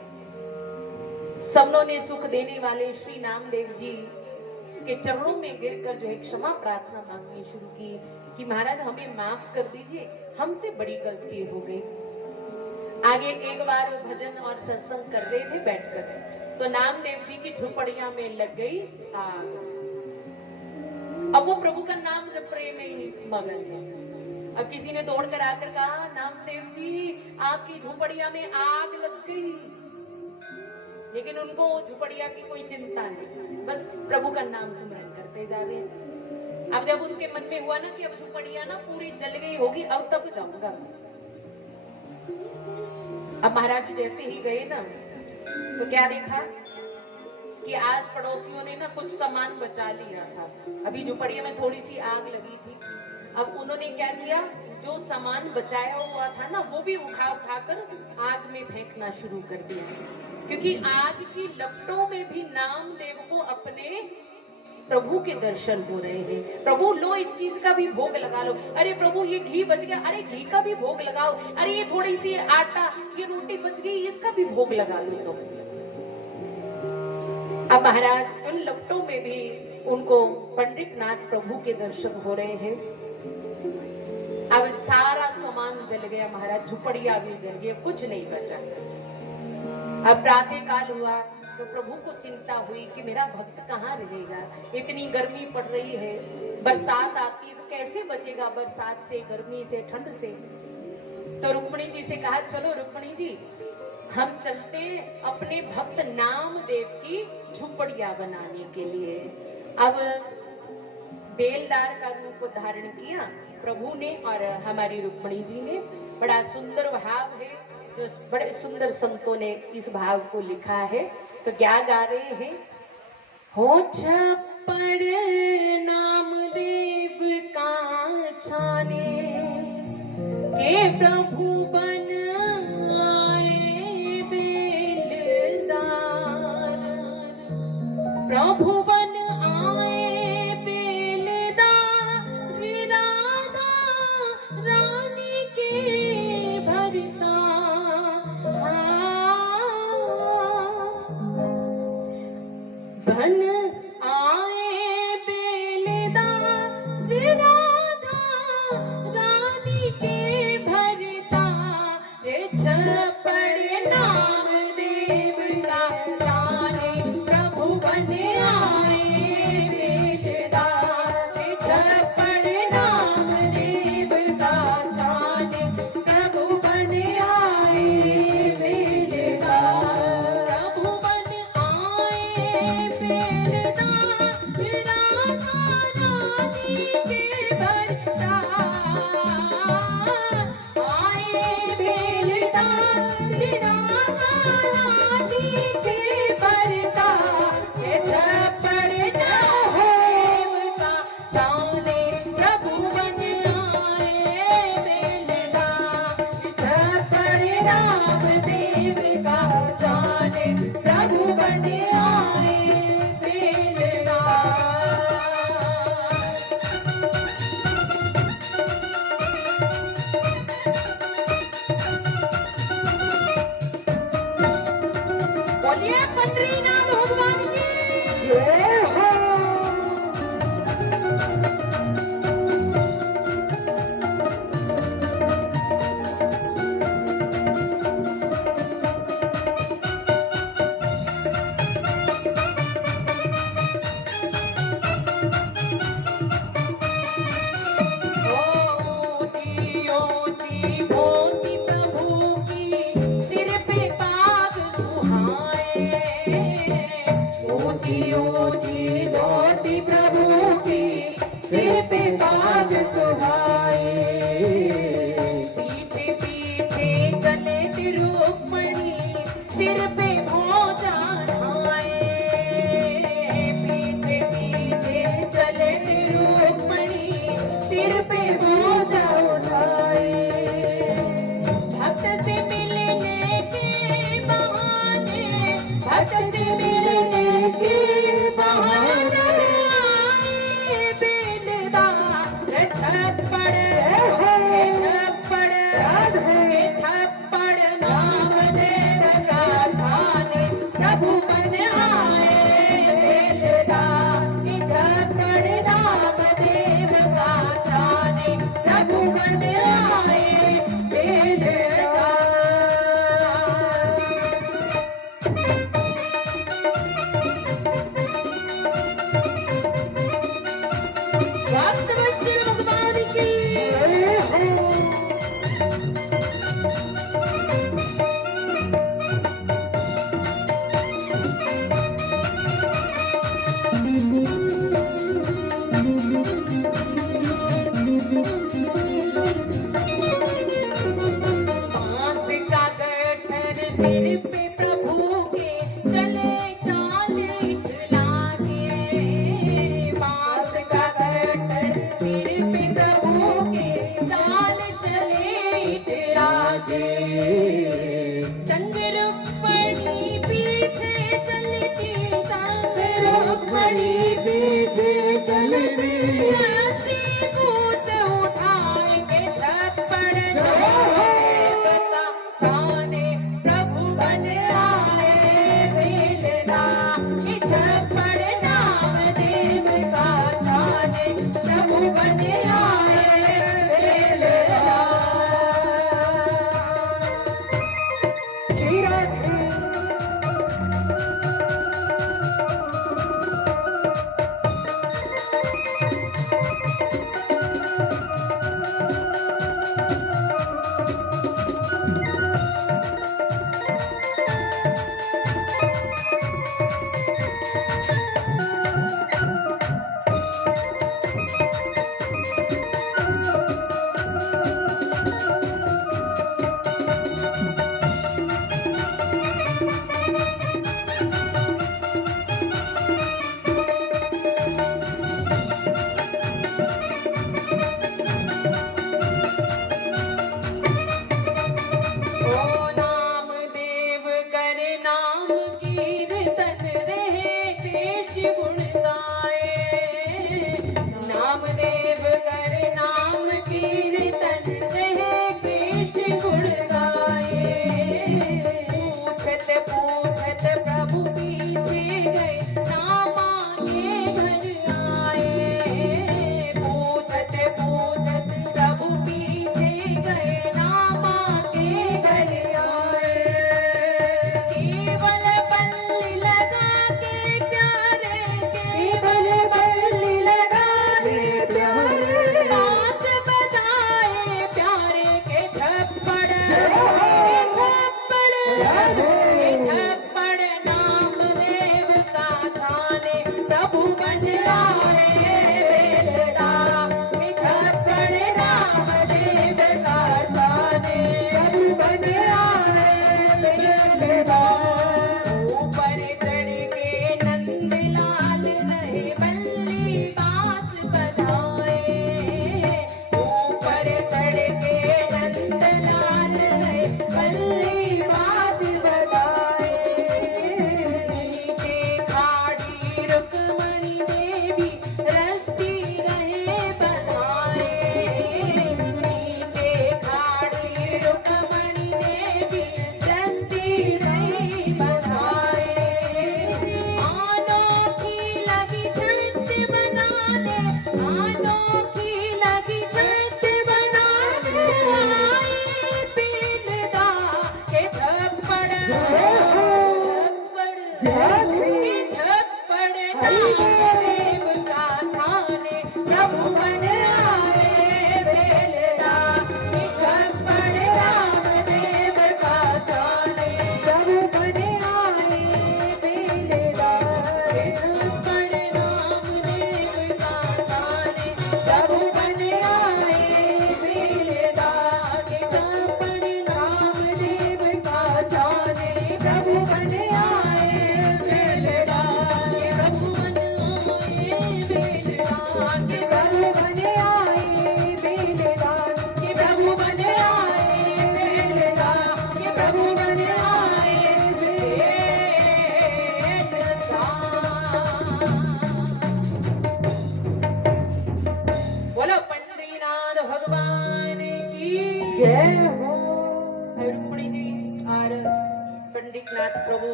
सबनों ने सुख देने वाले श्री नामदेव जी के चरणों में गिरकर जो है क्षमा प्रार्थना मांगनी शुरू की कि महाराज हमें माफ कर दीजिए, हमसे बड़ी गलती हो गई। आगे एक बार भजन और सत्संग कर रहे थे बैठकर, तो नामदेव जी की झुपड़िया में लग गई आग। अब वो प्रभु का नाम जप रहे में ही मगन है। अब किसी ने दौड़ कर आकर कहा, नामदेव जी आपकी झुपड़िया में आग लग गई, लेकिन उनको झुपड़िया की कोई चिंता नहीं, बस प्रभु का नाम सुमरन करते जा रहे हैं। अब जब उनके मन में हुआ ना कि अब झुपड़िया ना पूरी जल गई होगी, अब तब जाऊंगा। अब महाराज जैसे ही गए ना, तो क्या देखा कि आज पड़ोसियों ने ना कुछ सामान बचा लिया था। अभी झुपड़िया में थोड़ी सी आग लगी थी, अब उन्होंने क्या किया, जो सामान बचाया हुआ था ना वो भी उठा उठाकर आग में फेंकना शुरू कर दिया, क्योंकि आग की लपटों में भी नामदेव को अपने प्रभु के दर्शन हो रहे हैं। प्रभु लो इस चीज का भी भोग लगा लो, अरे प्रभु ये घी बच गया, अरे घी का भी भोग लगाओ, अरे ये थोड़ी सी आटा, ये रोटी बच गई, इसका भी भोग लगा लो। तो अब महाराज उन लपटों में भी उनको पंडित नाथ प्रभु के दर्शन हो रहे हैं। अब सारा सामान जल गया महाराज, झुपड़िया भी जल गई, कुछ नहीं बचा। अब प्रातः काल हुआ तो प्रभु को चिंता हुई कि मेरा भक्त कहाँ रहेगा, इतनी गर्मी पड़ रही है, बरसात आती है तो कैसे बचेगा बरसात से, गर्मी से, ठंड से। तो रुक्मिणी जी से कहा, चलो रुक्मिणी जी हम चलते अपने भक्त नामदेव की झुपड़िया बनाने के लिए। अब बेलदार का रूप धारण किया प्रभु ने और हमारी रुक्मिणी जी ने। बड़ा सुंदर भाव है, जो बड़े सुंदर संतों ने इस भाव को लिखा है। तो क्या गा रहे हैं, हो छप्पड़ नामदेव का छाने के प्रभु बन आए बेलदार, प्रभु बन आए बेलदार, राधा रानी के भरता बन आए ऊंची ऊंची धोती प्रभु की सिर पे बाग सुहाए। पीछे पीछे चले तिरुक्मणी सिर पे भोजा ढाए। पीछे पीछे चले तिरुक्मणी सिर पे भोजा उठाए। भक्त से मिलने के बहाने, भक्त से मिलने के बहाने आए बेलदार छप्पड़ छप्पड़ नामदेव का थाने प्रभु बन आए बेलदार छप्पड़ नामदेव का थाने प्रभु बन आए बेलदार। वास्तव भगवान की बांस का गठर सिर पे प्रभु के चले चाल इठला के। बांस का गठर सिर पे प्रभु के चाल चले इठला के। संग रुक्मणी पीछे चलती, संग रुक्मणी पीछे चलती ऐसी पूछ उठाए के छप्पड़ नामदेव का छाने प्रभु बन आए बेलदार। छप्पड़ नामदेव का छाने प्रभु बन आए बेलदार।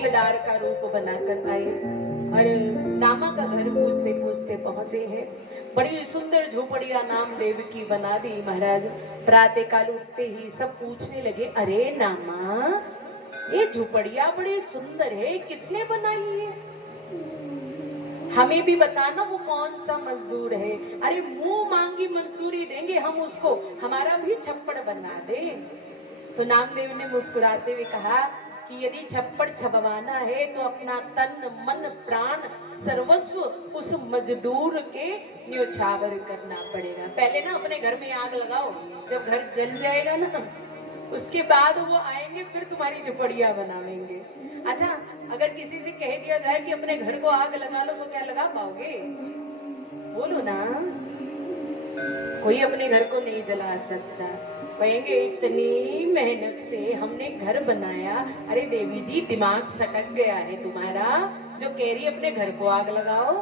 दिलदार का रूप बनाकर आए और नामा का घर पूछते पूछते पहुंचे हैं। बड़ी सुंदर झोपड़िया नामदेव की बना दी महाराज। प्रातः काल उठते ही सब पूछने लगे, अरे नामा, ये झोपड़िया बड़ी सुंदर है, किसने बनाई है? हमें भी बताना वो कौन सा मजदूर है। अरे मुंह मांगी मजदूरी देंगे हम उसको, हमारा भी छप्पड़ बना दे। तो नामदेव ने मुस्कुराते हुए कहा कि यदि छप्पड़ छपवाना है तो अपना तन मन प्राण सर्वस्व उस मजदूर के न्योछावर करना पड़ेगा। पहले ना अपने घर में आग लगाओ, जब घर जल जाएगा ना उसके बाद वो आएंगे, फिर तुम्हारी झुपड़िया बनावेंगे। अच्छा, अगर किसी से कह दिया जाए कि अपने घर को आग लगा लो, तो क्या लगा पाओगे? बोलो ना। कोई अपने घर को नहीं जला सकता। कहेंगे इतनी मेहनत से हमने घर बनाया। अरे देवी जी, दिमाग सटक गया है तुम्हारा, जो कह रही अपने घर को आग लगाओ।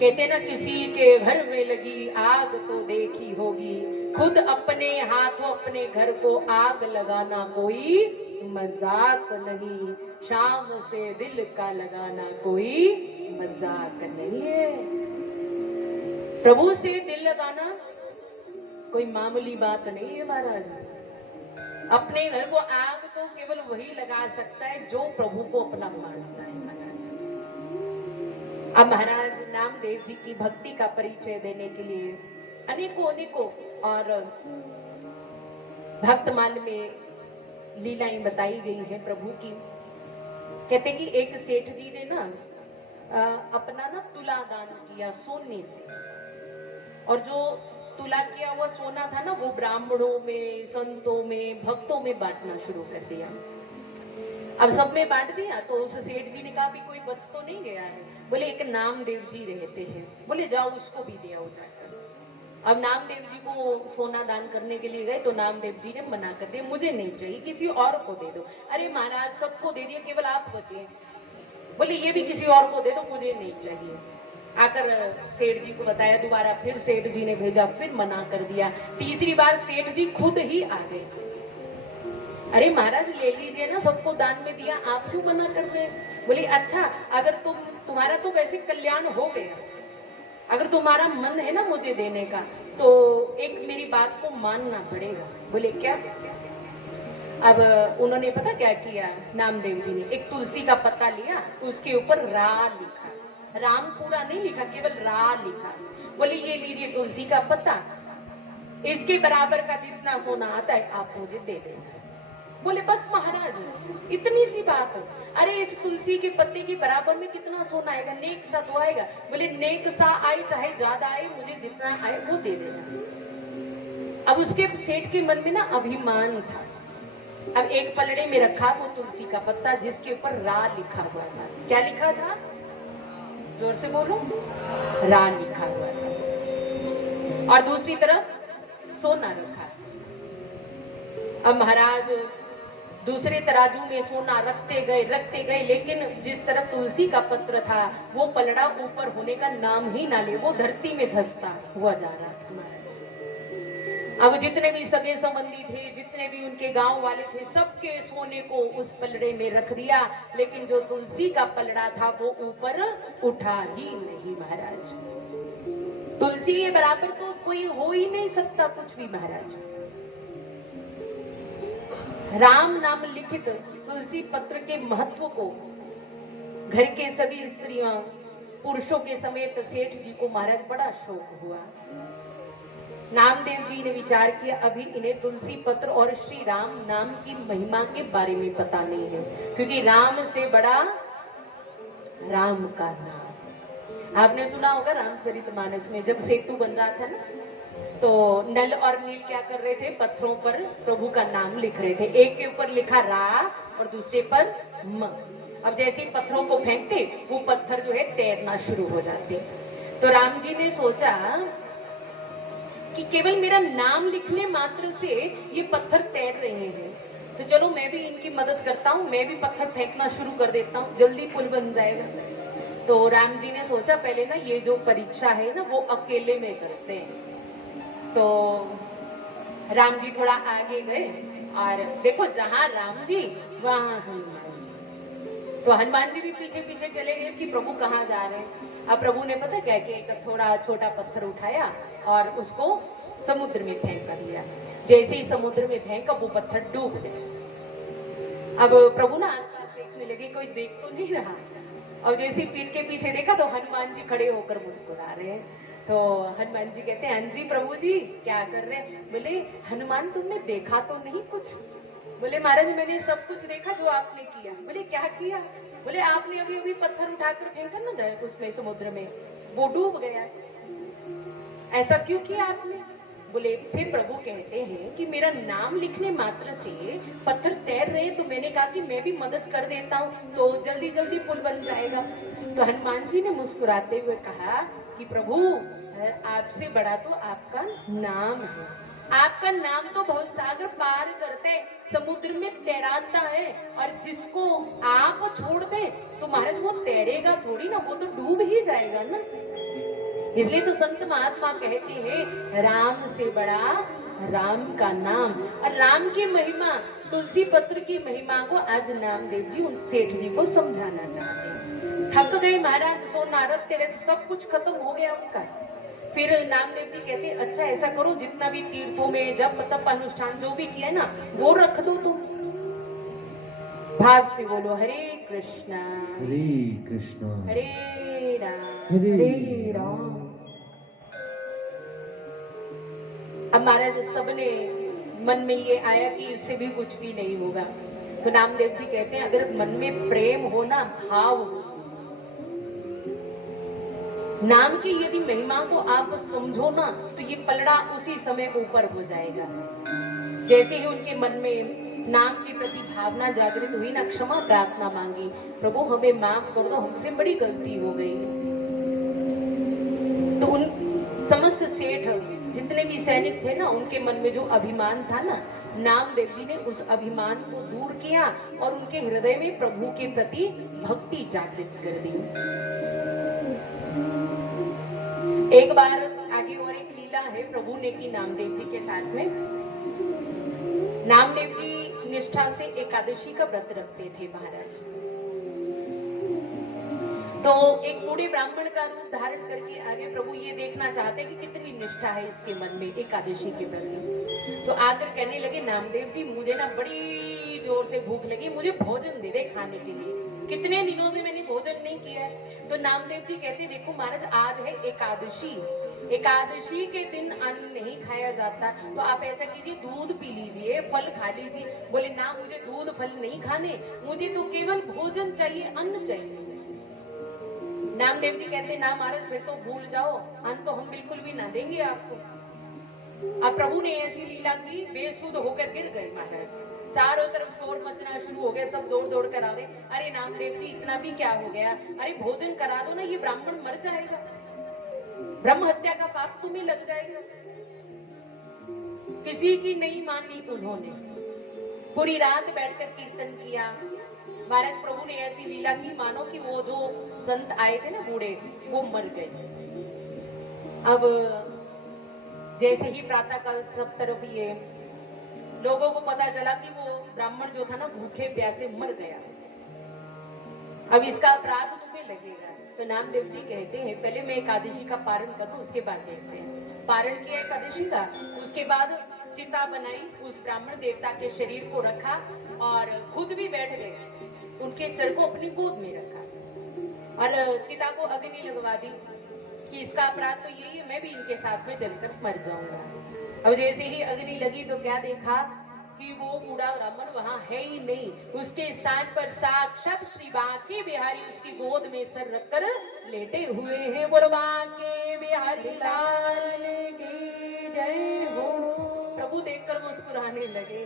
कहते ना, किसी के घर में लगी आग तो देखी होगी, खुद अपने हाथों अपने घर को आग लगाना कोई मजाक नहीं। शाम से दिल का लगाना कोई मजाक नहीं है। प्रभु से दिल लगाना कोई मामूली बात नहीं है महाराज। अपने घर को आग तो केवल वही लगा सकता है जो प्रभु को अपना मानता है महाराज। अब महाराज नामदेव जी की भक्ति का परिचय देने के लिए अनेकों अनेकों और भक्तमाल में लीलाएं बताई गई है प्रभु की। कहते कि एक सेठ जी ने ना अपना ना तुला दान किया सोने से, और जो तुला किया हुआ सोना था ना, वो ब्राह्मणों में, संतों में, भक्तों में बांटना शुरू कर दिया। अब सब में बांट दिया तो उस सेठ जी ने कहा भी कोई बच तो नहीं गया है। बोले एक नामदेव जी रहते हैं, बोले जाओ उसको भी दिया हो जाकर। अब नामदेव जी को सोना दान करने के लिए गए तो नामदेव जी ने मना कर दिया, मुझे नहीं चाहिए, किसी और को दे दो। अरे महाराज, सबको दे दिया, केवल आप बचे। बोले ये भी किसी और को दे दो, मुझे नहीं चाहिए। आकर सेठ जी को बताया, दोबारा फिर सेठ जी ने भेजा, फिर मना कर दिया। तीसरी बार सेठ जी खुद ही आ गए। अरे महाराज ले लीजिए ना, सबको दान में दिया, आप क्यों मना कर रहे हैं? बोले अच्छा, अगर तुम्हारा तो वैसे कल्याण हो गया, अगर तुम्हारा मन है ना मुझे देने का, तो एक मेरी बात को मानना पड़ेगा। बोले क्या? अब उन्होंने पता क्या किया, नामदेव जी ने एक तुलसी का पत्ता लिया, उसके ऊपर रा लिखा, राम पूरा नहीं लिखा, केवल रा लिखा। बोले ये लीजिए तुलसी का पत्ता, इसके बराबर का जितना सोना आता है आप मुझे दे देना। बोले बस महाराज, इतनी सी बात। अरे इस तुलसी के पत्ते के बराबर में कितना सोना आएगा? नेक सा तो आएगा। बोले नेक सा आए चाहे ज्यादा आए, मुझे जितना आए वो दे देना। अब उसके सेठ के मन में ना अभिमान था। अब एक पलड़े में रखा वो तुलसी का पत्ता, जिसके ऊपर रा लिखा हुआ था। क्या लिखा था? जोर से बोलो। रा लिखा हुआ था। और दूसरी तरफ सोना रखा। अब महाराज दूसरे तराजू में सोना रखते गए, लेकिन जिस तरफ तुलसी का पत्र था वो पलड़ा ऊपर होने का नाम ही ना ले, वो धरती में धंसता हुआ जा रहा था महाराज। अब जितने भी सगे संबंधी थे, जितने भी उनके गांव वाले थे, सबके सोने को उस पलड़े में रख दिया, लेकिन जो तुलसी का पलड़ा था वो ऊपर उठा ही नहीं महाराज। तुलसी के बराबर तो कोई हो ही नहीं सकता कुछ भी महाराज। राम नाम लिखित तुलसी पत्र के महत्व को घर के सभी स्त्रियों पुरुषों के समेत सेठ जी को महाराज बड़ा शौक हुआ। नामदेव जी ने विचार किया, अभी इन्हें तुलसी पत्र और श्री राम नाम की महिमा के बारे में पता नहीं है, क्योंकि राम से बड़ा राम का नाम। आपने सुना होगा रामचरितमानस में जब सेतु बन रहा था ना, तो नल और नील क्या कर रहे थे? पत्थरों पर प्रभु का नाम लिख रहे थे। एक के ऊपर लिखा रा और दूसरे पर म। अब जैसे ही पत्थरों को फेंकते वो पत्थर जो है तैरना शुरू हो जाते। तो राम जी ने सोचा कि केवल मेरा नाम लिखने मात्र से ये पत्थर तैर रहे हैं, तो चलो मैं भी इनकी मदद करता हूँ, मैं भी पत्थर फेंकना शुरू कर देता हूँ, जल्दी पुल बन जाएगा। तो राम जी ने सोचा पहले ना ये जो परीक्षा है ना वो अकेले में करते हैं। तो राम जी थोड़ा आगे गए और देखो जहां राम जी वहां हनुमान जी। तो हनुमान जी भी पीछे पीछे चले गए कि प्रभु कहाँ जा रहे हैं। अब प्रभु ने पता क्या कि एक थोड़ा छोटा पत्थर उठाया और उसको समुद्र में फेंक दिया। जैसे ही समुद्र में फेंका वो पत्थर डूब गया। अब प्रभु ना आसपास देखने लगे, कोई देख तो नहीं रहा। और जैसे पीठ के पीछे देखा तो हनुमान जी खड़े होकर मुस्कुरा रहे हैं। तो हनुमान जी कहते हैं, हाँ जी प्रभु जी क्या कर रहे हैं? बोले हनुमान तुमने देखा तो नहीं कुछ? बोले महाराज मैंने सब कुछ देखा जो आपने किया। बोले क्या किया? बोले आपने अभी अभी पत्थर उठाकर फेंका ना उसमें समुद्र में, वो डूब गया। ऐसा क्यों किया आपने? बोले फिर प्रभु कहते हैं कि मेरा नाम लिखने मात्र से पत्थर तैर रहे, तो मैंने कहा कि मैं भी मदद कर देता हूँ तो जल्दी जल्दी पुल बन जाएगा। तो हनुमान जी ने मुस्कुराते हुए कहा कि प्रभु आपसे बड़ा तो आपका नाम है। आपका नाम तो भवसागर पार करते समुद्र में तैराता है, और जिसको आप छोड़ दे तो महाराज वो तैरेगा थोड़ी ना, वो तो डूब ही जाएगा ना। इसलिए तो संत महात्मा कहते हैं राम से बड़ा राम का नाम। और राम की महिमा, तुलसी पत्र की महिमा को आज नामदेव जी उन सेठ जी को समझाना चाहते हैं। थक गए महाराज, सो नारद तेरे तो सब कुछ खत्म हो गया उनका। फिर नामदेव जी कहते हैं अच्छा ऐसा करो, जितना भी तीर्थों में जप तप अनुष्ठान जो भी किया ना वो रख दो तुम। भाव से बोलो हरे कृष्णा हरे राम हरे राम। अब महाराज सबने मन में ये आया कि इससे भी कुछ भी नहीं होगा। तो नामदेव जी कहते हैं अगर मन में प्रेम हो ना, भाव हो, नाम की यदि महिमा को आप समझो ना, तो ये पलड़ा उसी समय ऊपर हो जाएगा। जैसे ही उनके मन में नाम के प्रति भावना जागृत हुई ना, क्षमा प्रार्थना मांगी, प्रभु हमें माफ कर दो, हमसे बड़ी गलती हो गई। तो उन समस्त सेठ जितने भी सैनिक थे ना, उनके मन में जो अभिमान था ना, नामदेव जी ने उस अभिमान को दूर किया और उनके हृदय में प्रभु के प्रति भक्ति जागृत कर दी। एक बार आगे और एक लीला है प्रभु ने की नामदेव जी के साथ में। नामदेव जी निष्ठा से एकादशी का व्रत रखते थे महाराज। तो एक बूढ़े ब्राह्मण का रूप धारण करके आगे प्रभु ये देखना चाहते कि कितनी निष्ठा है इसके मन में एकादशी के प्रति। तो आकर कहने लगे नामदेव जी मुझे ना बड़ी जोर से भूख लगी, मुझे भोजन दे दे खाने के लिए, कितने दिनों से मैंने भोजन नहीं किया है। तो नामदेव जी कहते देखो महाराज आज है एकादशी, एकादशी के दिन अन्न नहीं खाया जाता, तो आप ऐसा कीजिए दूध पी लीजिए, फल खा लीजिए। बोले ना मुझे दूध फल नहीं खाने, मुझे तो केवल भोजन चाहिए, अन्न चाहिए। नामदेव जी कहते ना महाराज फिर तो भूल जाओ, अन्न तो हम बिल्कुल भी ना देंगे आपको। अब प्रभु ने ऐसी लीला की, बेसुध होकर गिर गए महाराज। चारों तरफ शोर मचना शुरू हो गया, सब दौड़ दौड़ कर आवे, अरे नामदेव जी इतना भी क्या हो गया, अरे भोजन करा दो ना, ये ब्राह्मण मर जाएगा, ब्रह्म हत्या का पाप तुम्हें लग जाएगा। किसी की नहीं मानी उन्होंने, पूरी रात बैठकर कीर्तन किया। महाराज प्रभु ने ऐसी लीला की मानो कि वो जो संत आए थे ना बूढ़े, वो मर गए। अब जैसे ही प्रातः काल सब तरफ ये लोगों को पता चला कि वो ब्राह्मण जो था ना भूखे प्यासे मर गया, अब इसका अपराध तुम्हें लगेगा। तो नामदेव जी कहते हैं पहले मैं एकादशी का पारण करूं, उसके बाद देखते हैं। पारण किया एकादशी का, उसके बाद चिता बनाई, उस ब्राह्मण देवता के शरीर को रखा और खुद भी बैठ गए, उनके सिर को अपनी गोद में रखा और चिता को अग्नि लगवा दी कि इसका अपराध तो यही है, मैं भी इनके साथ में जलकर मर जाऊंगा। अब जैसे ही अग्नि लगी तो क्या देखा कि वो बूढ़ा ब्राह्मण वहां है ही नहीं, उसके स्थान पर साक्षात श्री बांके बिहारी उसकी गोद में सर रखकर लेटे हुए हैं। बोलो बांके बिहारी लाल की जय हो। प्रभु देखकर मुस्कुराने लगे।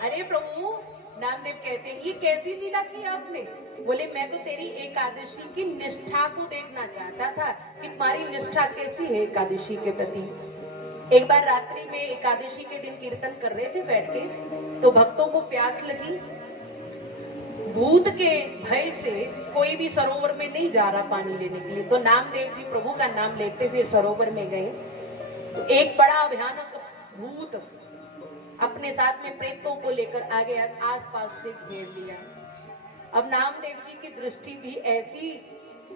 अरे प्रभु, नामदेव कहते हैं ये कैसी लीला की आपने? बोले मैं तो तेरी एकादशी की निष्ठा को देखना चाहता था कि तुम्हारी निष्ठा कैसी है एकादशी के प्रति। एक बार रात्रि में एकादशी के दिन कीर्तन कर रहे थे बैठ के, तो भक्तों को प्यास लगी। भूत के भय से कोई भी सरोवर में नहीं जा रहा पानी लेने के लिए, तो नामदेव जी प्रभु का नाम लेते हुए सरोवर में गए। तो एक बड़ा भयानक भूत अपने साथ में प्रेतों को लेकर आ गया, आसपास से घेर लिया। अब नामदेव जी की दृष्टि भी ऐसी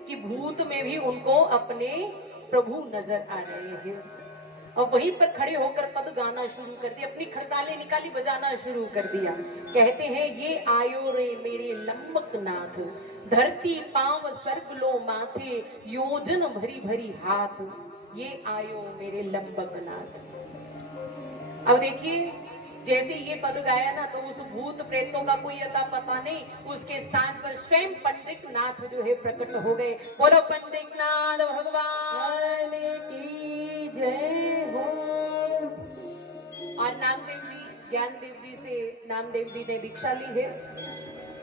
कि भूत में भी उनको अपने प्रभु नजर आ रहे हैं। और वहीं पर खड़े होकर पद गाना शुरू कर दिया, अपनी खड़तालें निकाली, बजाना शुरू कर दिया। कहते हैं ये आयो रे मेरे लंबक नाथ, धरती पांव स्वर्ग लो माथे, योजन भरी भरी हाथ, ये आयो मेरे लंबक नाथ। अब देखिए, जैसे ये पद गाया ना, तो उस भूत प्रेतों का कोई अता पता नहीं, उसके स्थान पर स्वयं पंडित नाथ जो है प्रकट हो गए। बोलो पंडित नाथ भगवान की जय हो। और नामदेव जी, ज्ञानदेव जी से नामदेव जी ने दीक्षा ली है।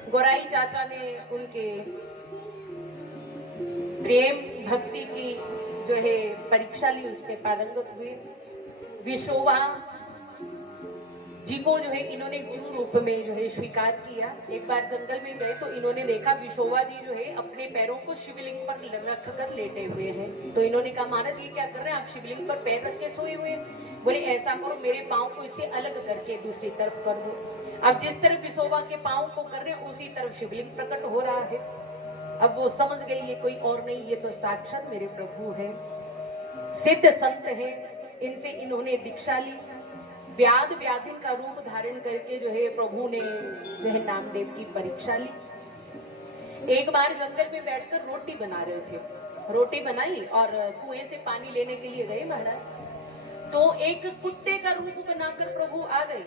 गोराई चाचा ने उनके प्रेम भक्ति की जो है परीक्षा ली, उसमें पारंगत हुए। विशोवा जी को जो है इन्होंने गुरु रूप में जो है स्वीकार किया। एक बार जंगल में गए तो इन्होंने देखा विशोवा जी जो है अपने पैरों को शिवलिंग पर रख कर लेटे हुए हैं। तो इन्होंने कहा महाराज ये क्या कर रहे हैं आप, शिवलिंग पर पैर रख के सोए हुए हैं। बोले ऐसा करो मेरे पाँव को इससे अलग करके दूसरी तरफ कर दो। अब जिस तरफ विशोवा के पाँव को कर रहे हैं उसी तरफ शिवलिंग प्रकट हो रहा है। अब वो समझ गई ये कोई और नहीं, ये तो साक्षात मेरे प्रभु है, सिद्ध संत है। इनसे इन्होंने दीक्षा ली। व्याध व्याधिन का रूप धारण करके जो है प्रभु ने जो है नामदेव की परीक्षा ली। एक बार जंगल में बैठकर रोटी बना रहे थे, रोटी बनाई और कुएं से पानी लेने के लिए गए महाराज। तो एक कुत्ते का रूप बनाकर प्रभु आ गए।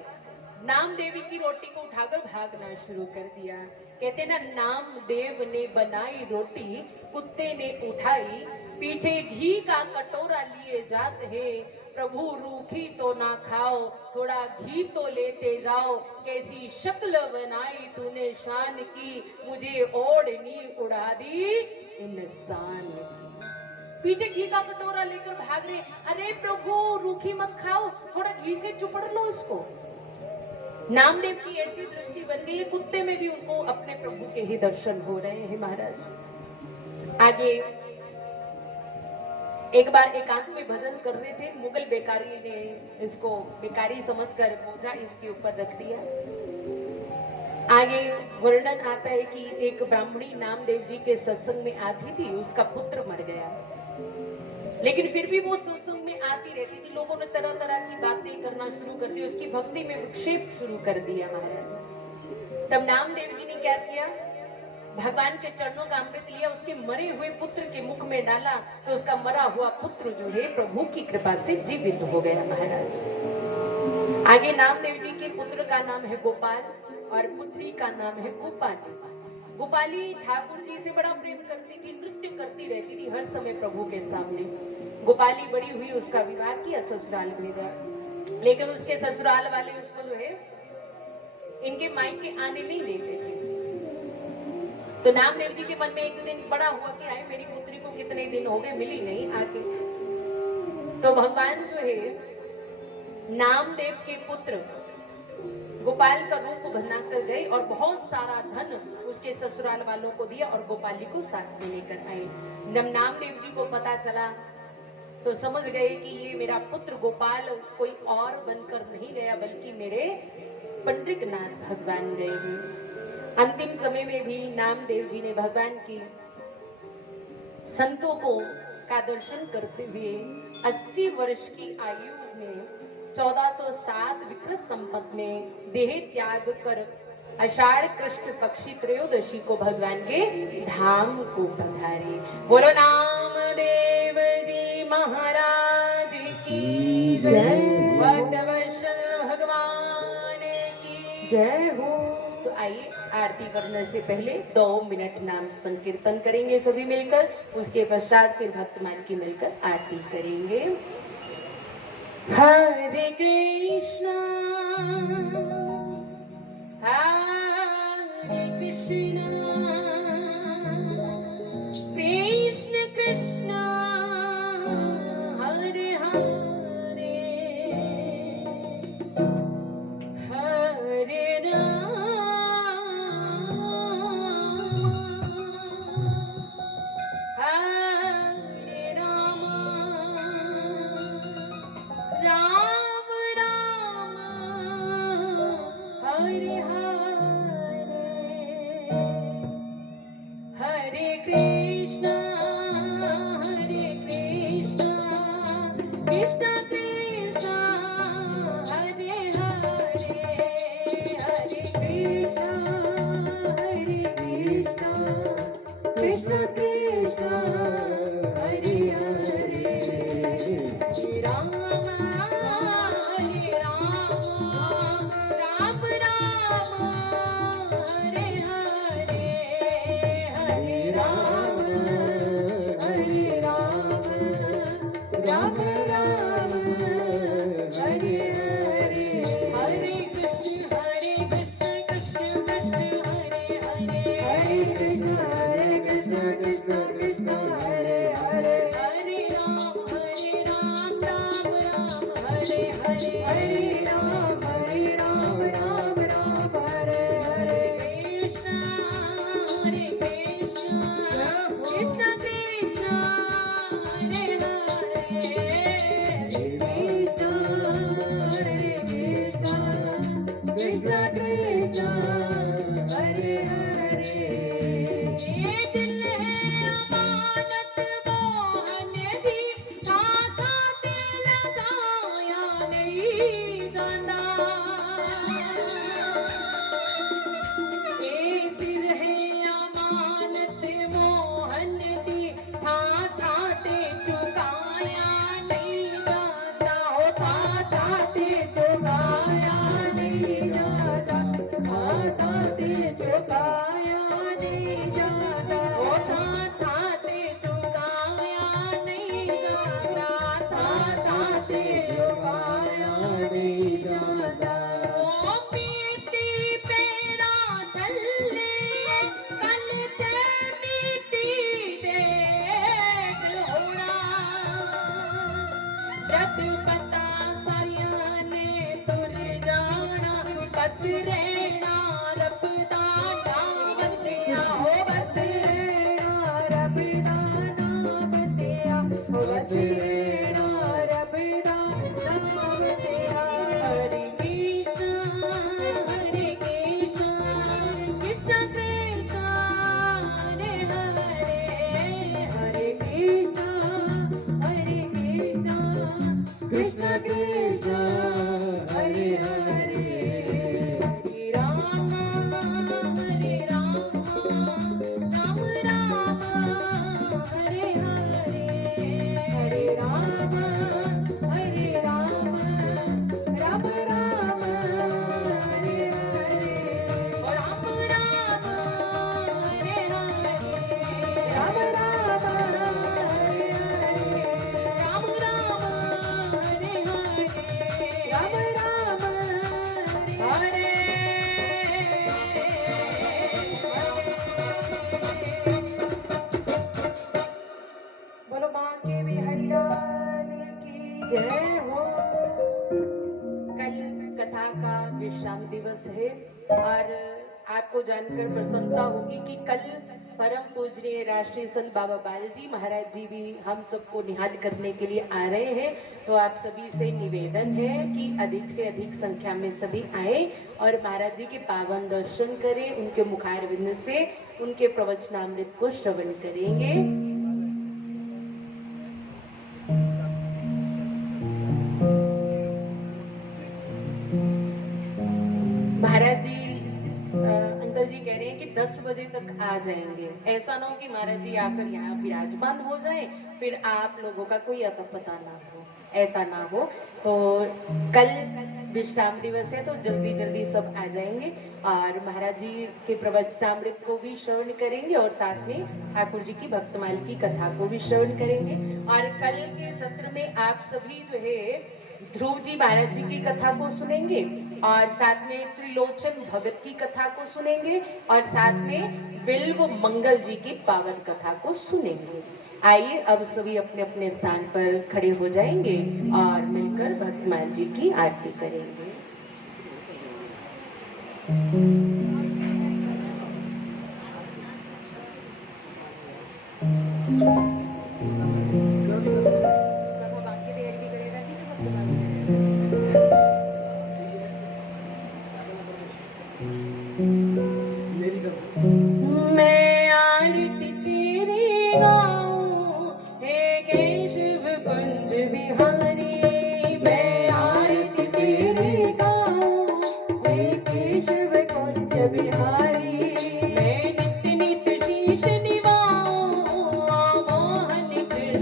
नामदेवी की रोटी को उठाकर भागना शुरू कर दिया। कहते ना, नामदेव ने बनाई रोटी कुत्ते ने उठाई, पीछे घी का कटोरा लिए जाते हैं, प्रभु रूखी तो ना खाओ, थोड़ा घी तो लेते जाओ, कैसी शक्ल बनाई तूने शान की, मुझे ओढ़नी उड़ा दी इंसान की। पीछे घी का कटोरा लेकर भाग रहे, अरे प्रभु रूखी मत खाओ, थोड़ा घी से चुपड़ लो इसको। नामदेव की ऐसी दृष्टि बन गई, कुत्ते में भी उनको अपने प्रभु के ही दर्शन हो रहे हैं महाराज। आगे एक बार एकांत में भजन कर रहे थे, मुगल बेकारी ने इसको बेकारी समझकर बोझा इसके ऊपर रख दिया। आगे वर्णन आता है कि एक ब्राह्मणी नामदेव जी के सत्संग में आती थी, उसका पुत्र मर गया, लेकिन फिर भी वो सत्संग में आती रहती थी। लोगों ने तरह तरह की बातें करना शुरू कर दी, उसकी भक्ति में विक्षेप शुरू कर दिया महाराज। तब नामदेव जी ने क्या किया, भगवान के चरणों का अमृत लिया, उसके मरे हुए पुत्र के मुख में डाला, तो उसका मरा हुआ पुत्र जो है प्रभु की कृपा से जीवित हो गया महाराज। आगे नामदेव जी के पुत्र का नाम है गोपाल और पुत्री का नाम है गोपाली। गोपाली ठाकुर जी से बड़ा प्रेम करती थी, नृत्य करती रहती थी हर समय प्रभु के सामने। गोपाली बड़ी हुई, उसका विवाह किया, ससुराल भेजा, लेकिन उसके ससुराल वाले उसको जो है इनके मायके आने नहीं देते थे। तो नामदेव जी के मन में एक दिन बड़ा हुआ कि आए मेरी पुत्री को कितने दिन हो गए मिली नहीं आके। तो भगवान जो है नामदेव के पुत्र गोपाल का रूप बनाकर गए और बहुत सारा धन उसके ससुराल वालों को दिया और गोपाली को साथ में लेकर आए। जब नामदेव जी को पता चला तो समझ गए कि ये मेरा पुत्र गोपाल कोई और बनकर नहीं गया, बल्कि मेरे पंडित नाथ भगवान गए हैं। अंतिम समय में भी नामदेव जी ने भगवान की संतों को का दर्शन करते हुए 80 वर्ष की आयु में 1407 विक्रम संपत में देह त्याग कर आषाढ़ कृष्ण पक्षी त्रयोदशी को भगवान के धाम को पधारे। बोलो नामदेव जी महाराज की जय, भक्तवत्सल भगवान की जय हो। तो आइए आरती करने से पहले 2 मिनट नाम संकीर्तन करेंगे सभी मिलकर, उसके पश्चात फिर भक्तमान की मिलकर आरती करेंगे। हरे कृष्णा हरे कृष्णा कृष्ण कृष्णा हरे हरे, हरे राम हरे राम, राम राम आपको जानकर प्रसन्नता होगी कि कल परम पूजनीय राष्ट्रीय संत बाबा बालजी महाराज जी भी हम सबको निहाल करने के लिए आ रहे हैं। तो आप सभी से निवेदन है कि अधिक से अधिक संख्या में सभी आए और महाराज जी के पावन दर्शन करें, उनके मुखारविंद से उनके प्रवचनामृत को श्रवण करेंगे। महाराज जी अंकल जी कह रहे हैं कि 10 बजे तक आ जाएंगे। ऐसा ना हो कि महाराज जी आकर यहाँ विराजमान हो जाए फिर आप लोगों का कोई अता पता ना हो, ऐसा ना हो। तो कल विश्राम दिवस है तो जल्दी जल्दी सब आ जाएंगे और महाराज जी के प्रवचनामृत को भी श्रवण करेंगे और साथ में ठाकुर जी की भक्तमाल की कथा को भी श्रवण करेंगे। और कल के सत्र में आप सभी जो है ध्रुव जी महाराज जी की कथा को सुनेंगे और साथ में त्रिलोचन भगत की कथा को सुनेंगे और साथ में बिल्व मंगल जी की पावन कथा को सुनेंगे। आइए अब सभी अपने अपने स्थान पर खड़े हो जाएंगे और मिलकर भक्तमाल जी की आरती करेंगे। मैं आरती तेरी गाऊं हे केशव कुंज बिहारी, मैं आरती तेरी गाऊं हे केशव कुंज बिहारी। मैं नित्य नित्य शीश निभाऊं मोहन कृष्ण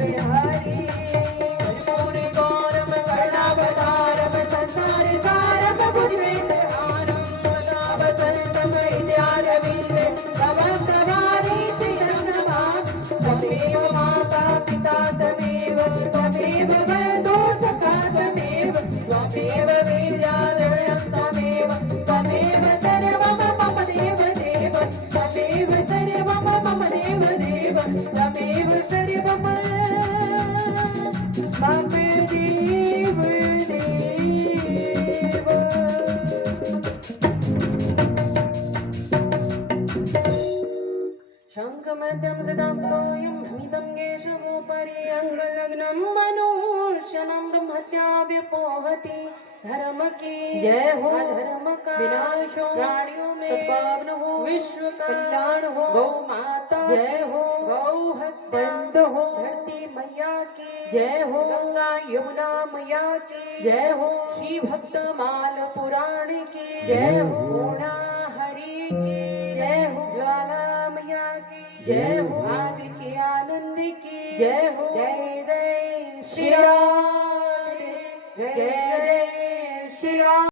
बिहारी कर्पूरी गौरम करुणावतारम संसार सारम भुजगेन्द्रहारम सदा वसंतम हृदयारविंदे तव प्रभारीति नमामि त्वमेव माता पिता त्वमेव बन्धो सखा त्वमेव विद्याधरणं त्वमेव सर्वं मम देव देव त्वमेव सर्वं मम देव देव त्वमेव सर्वं मम देव देव शङ्खमद्यं सदाप्तोऽयं भ्रमितं केशवोपरि अङ्गलग्नं मनुष्यनं ब्रह्मत्या व्यपोहति धर्म की जय हो धर्म का विनाश हो प्राणियों में सद्भावन हो विश्व का कल्याण हो गौ माता जय हो गौ हत्या बंद हो धरती मैया की जय हो गंगा यमुना मैया की जय हो श्री भक्त माल पुराण की जय हो पूर्णा हरि की जय हो ज्वाला मैया की जय हो आज के आनंद की जय हो जय जय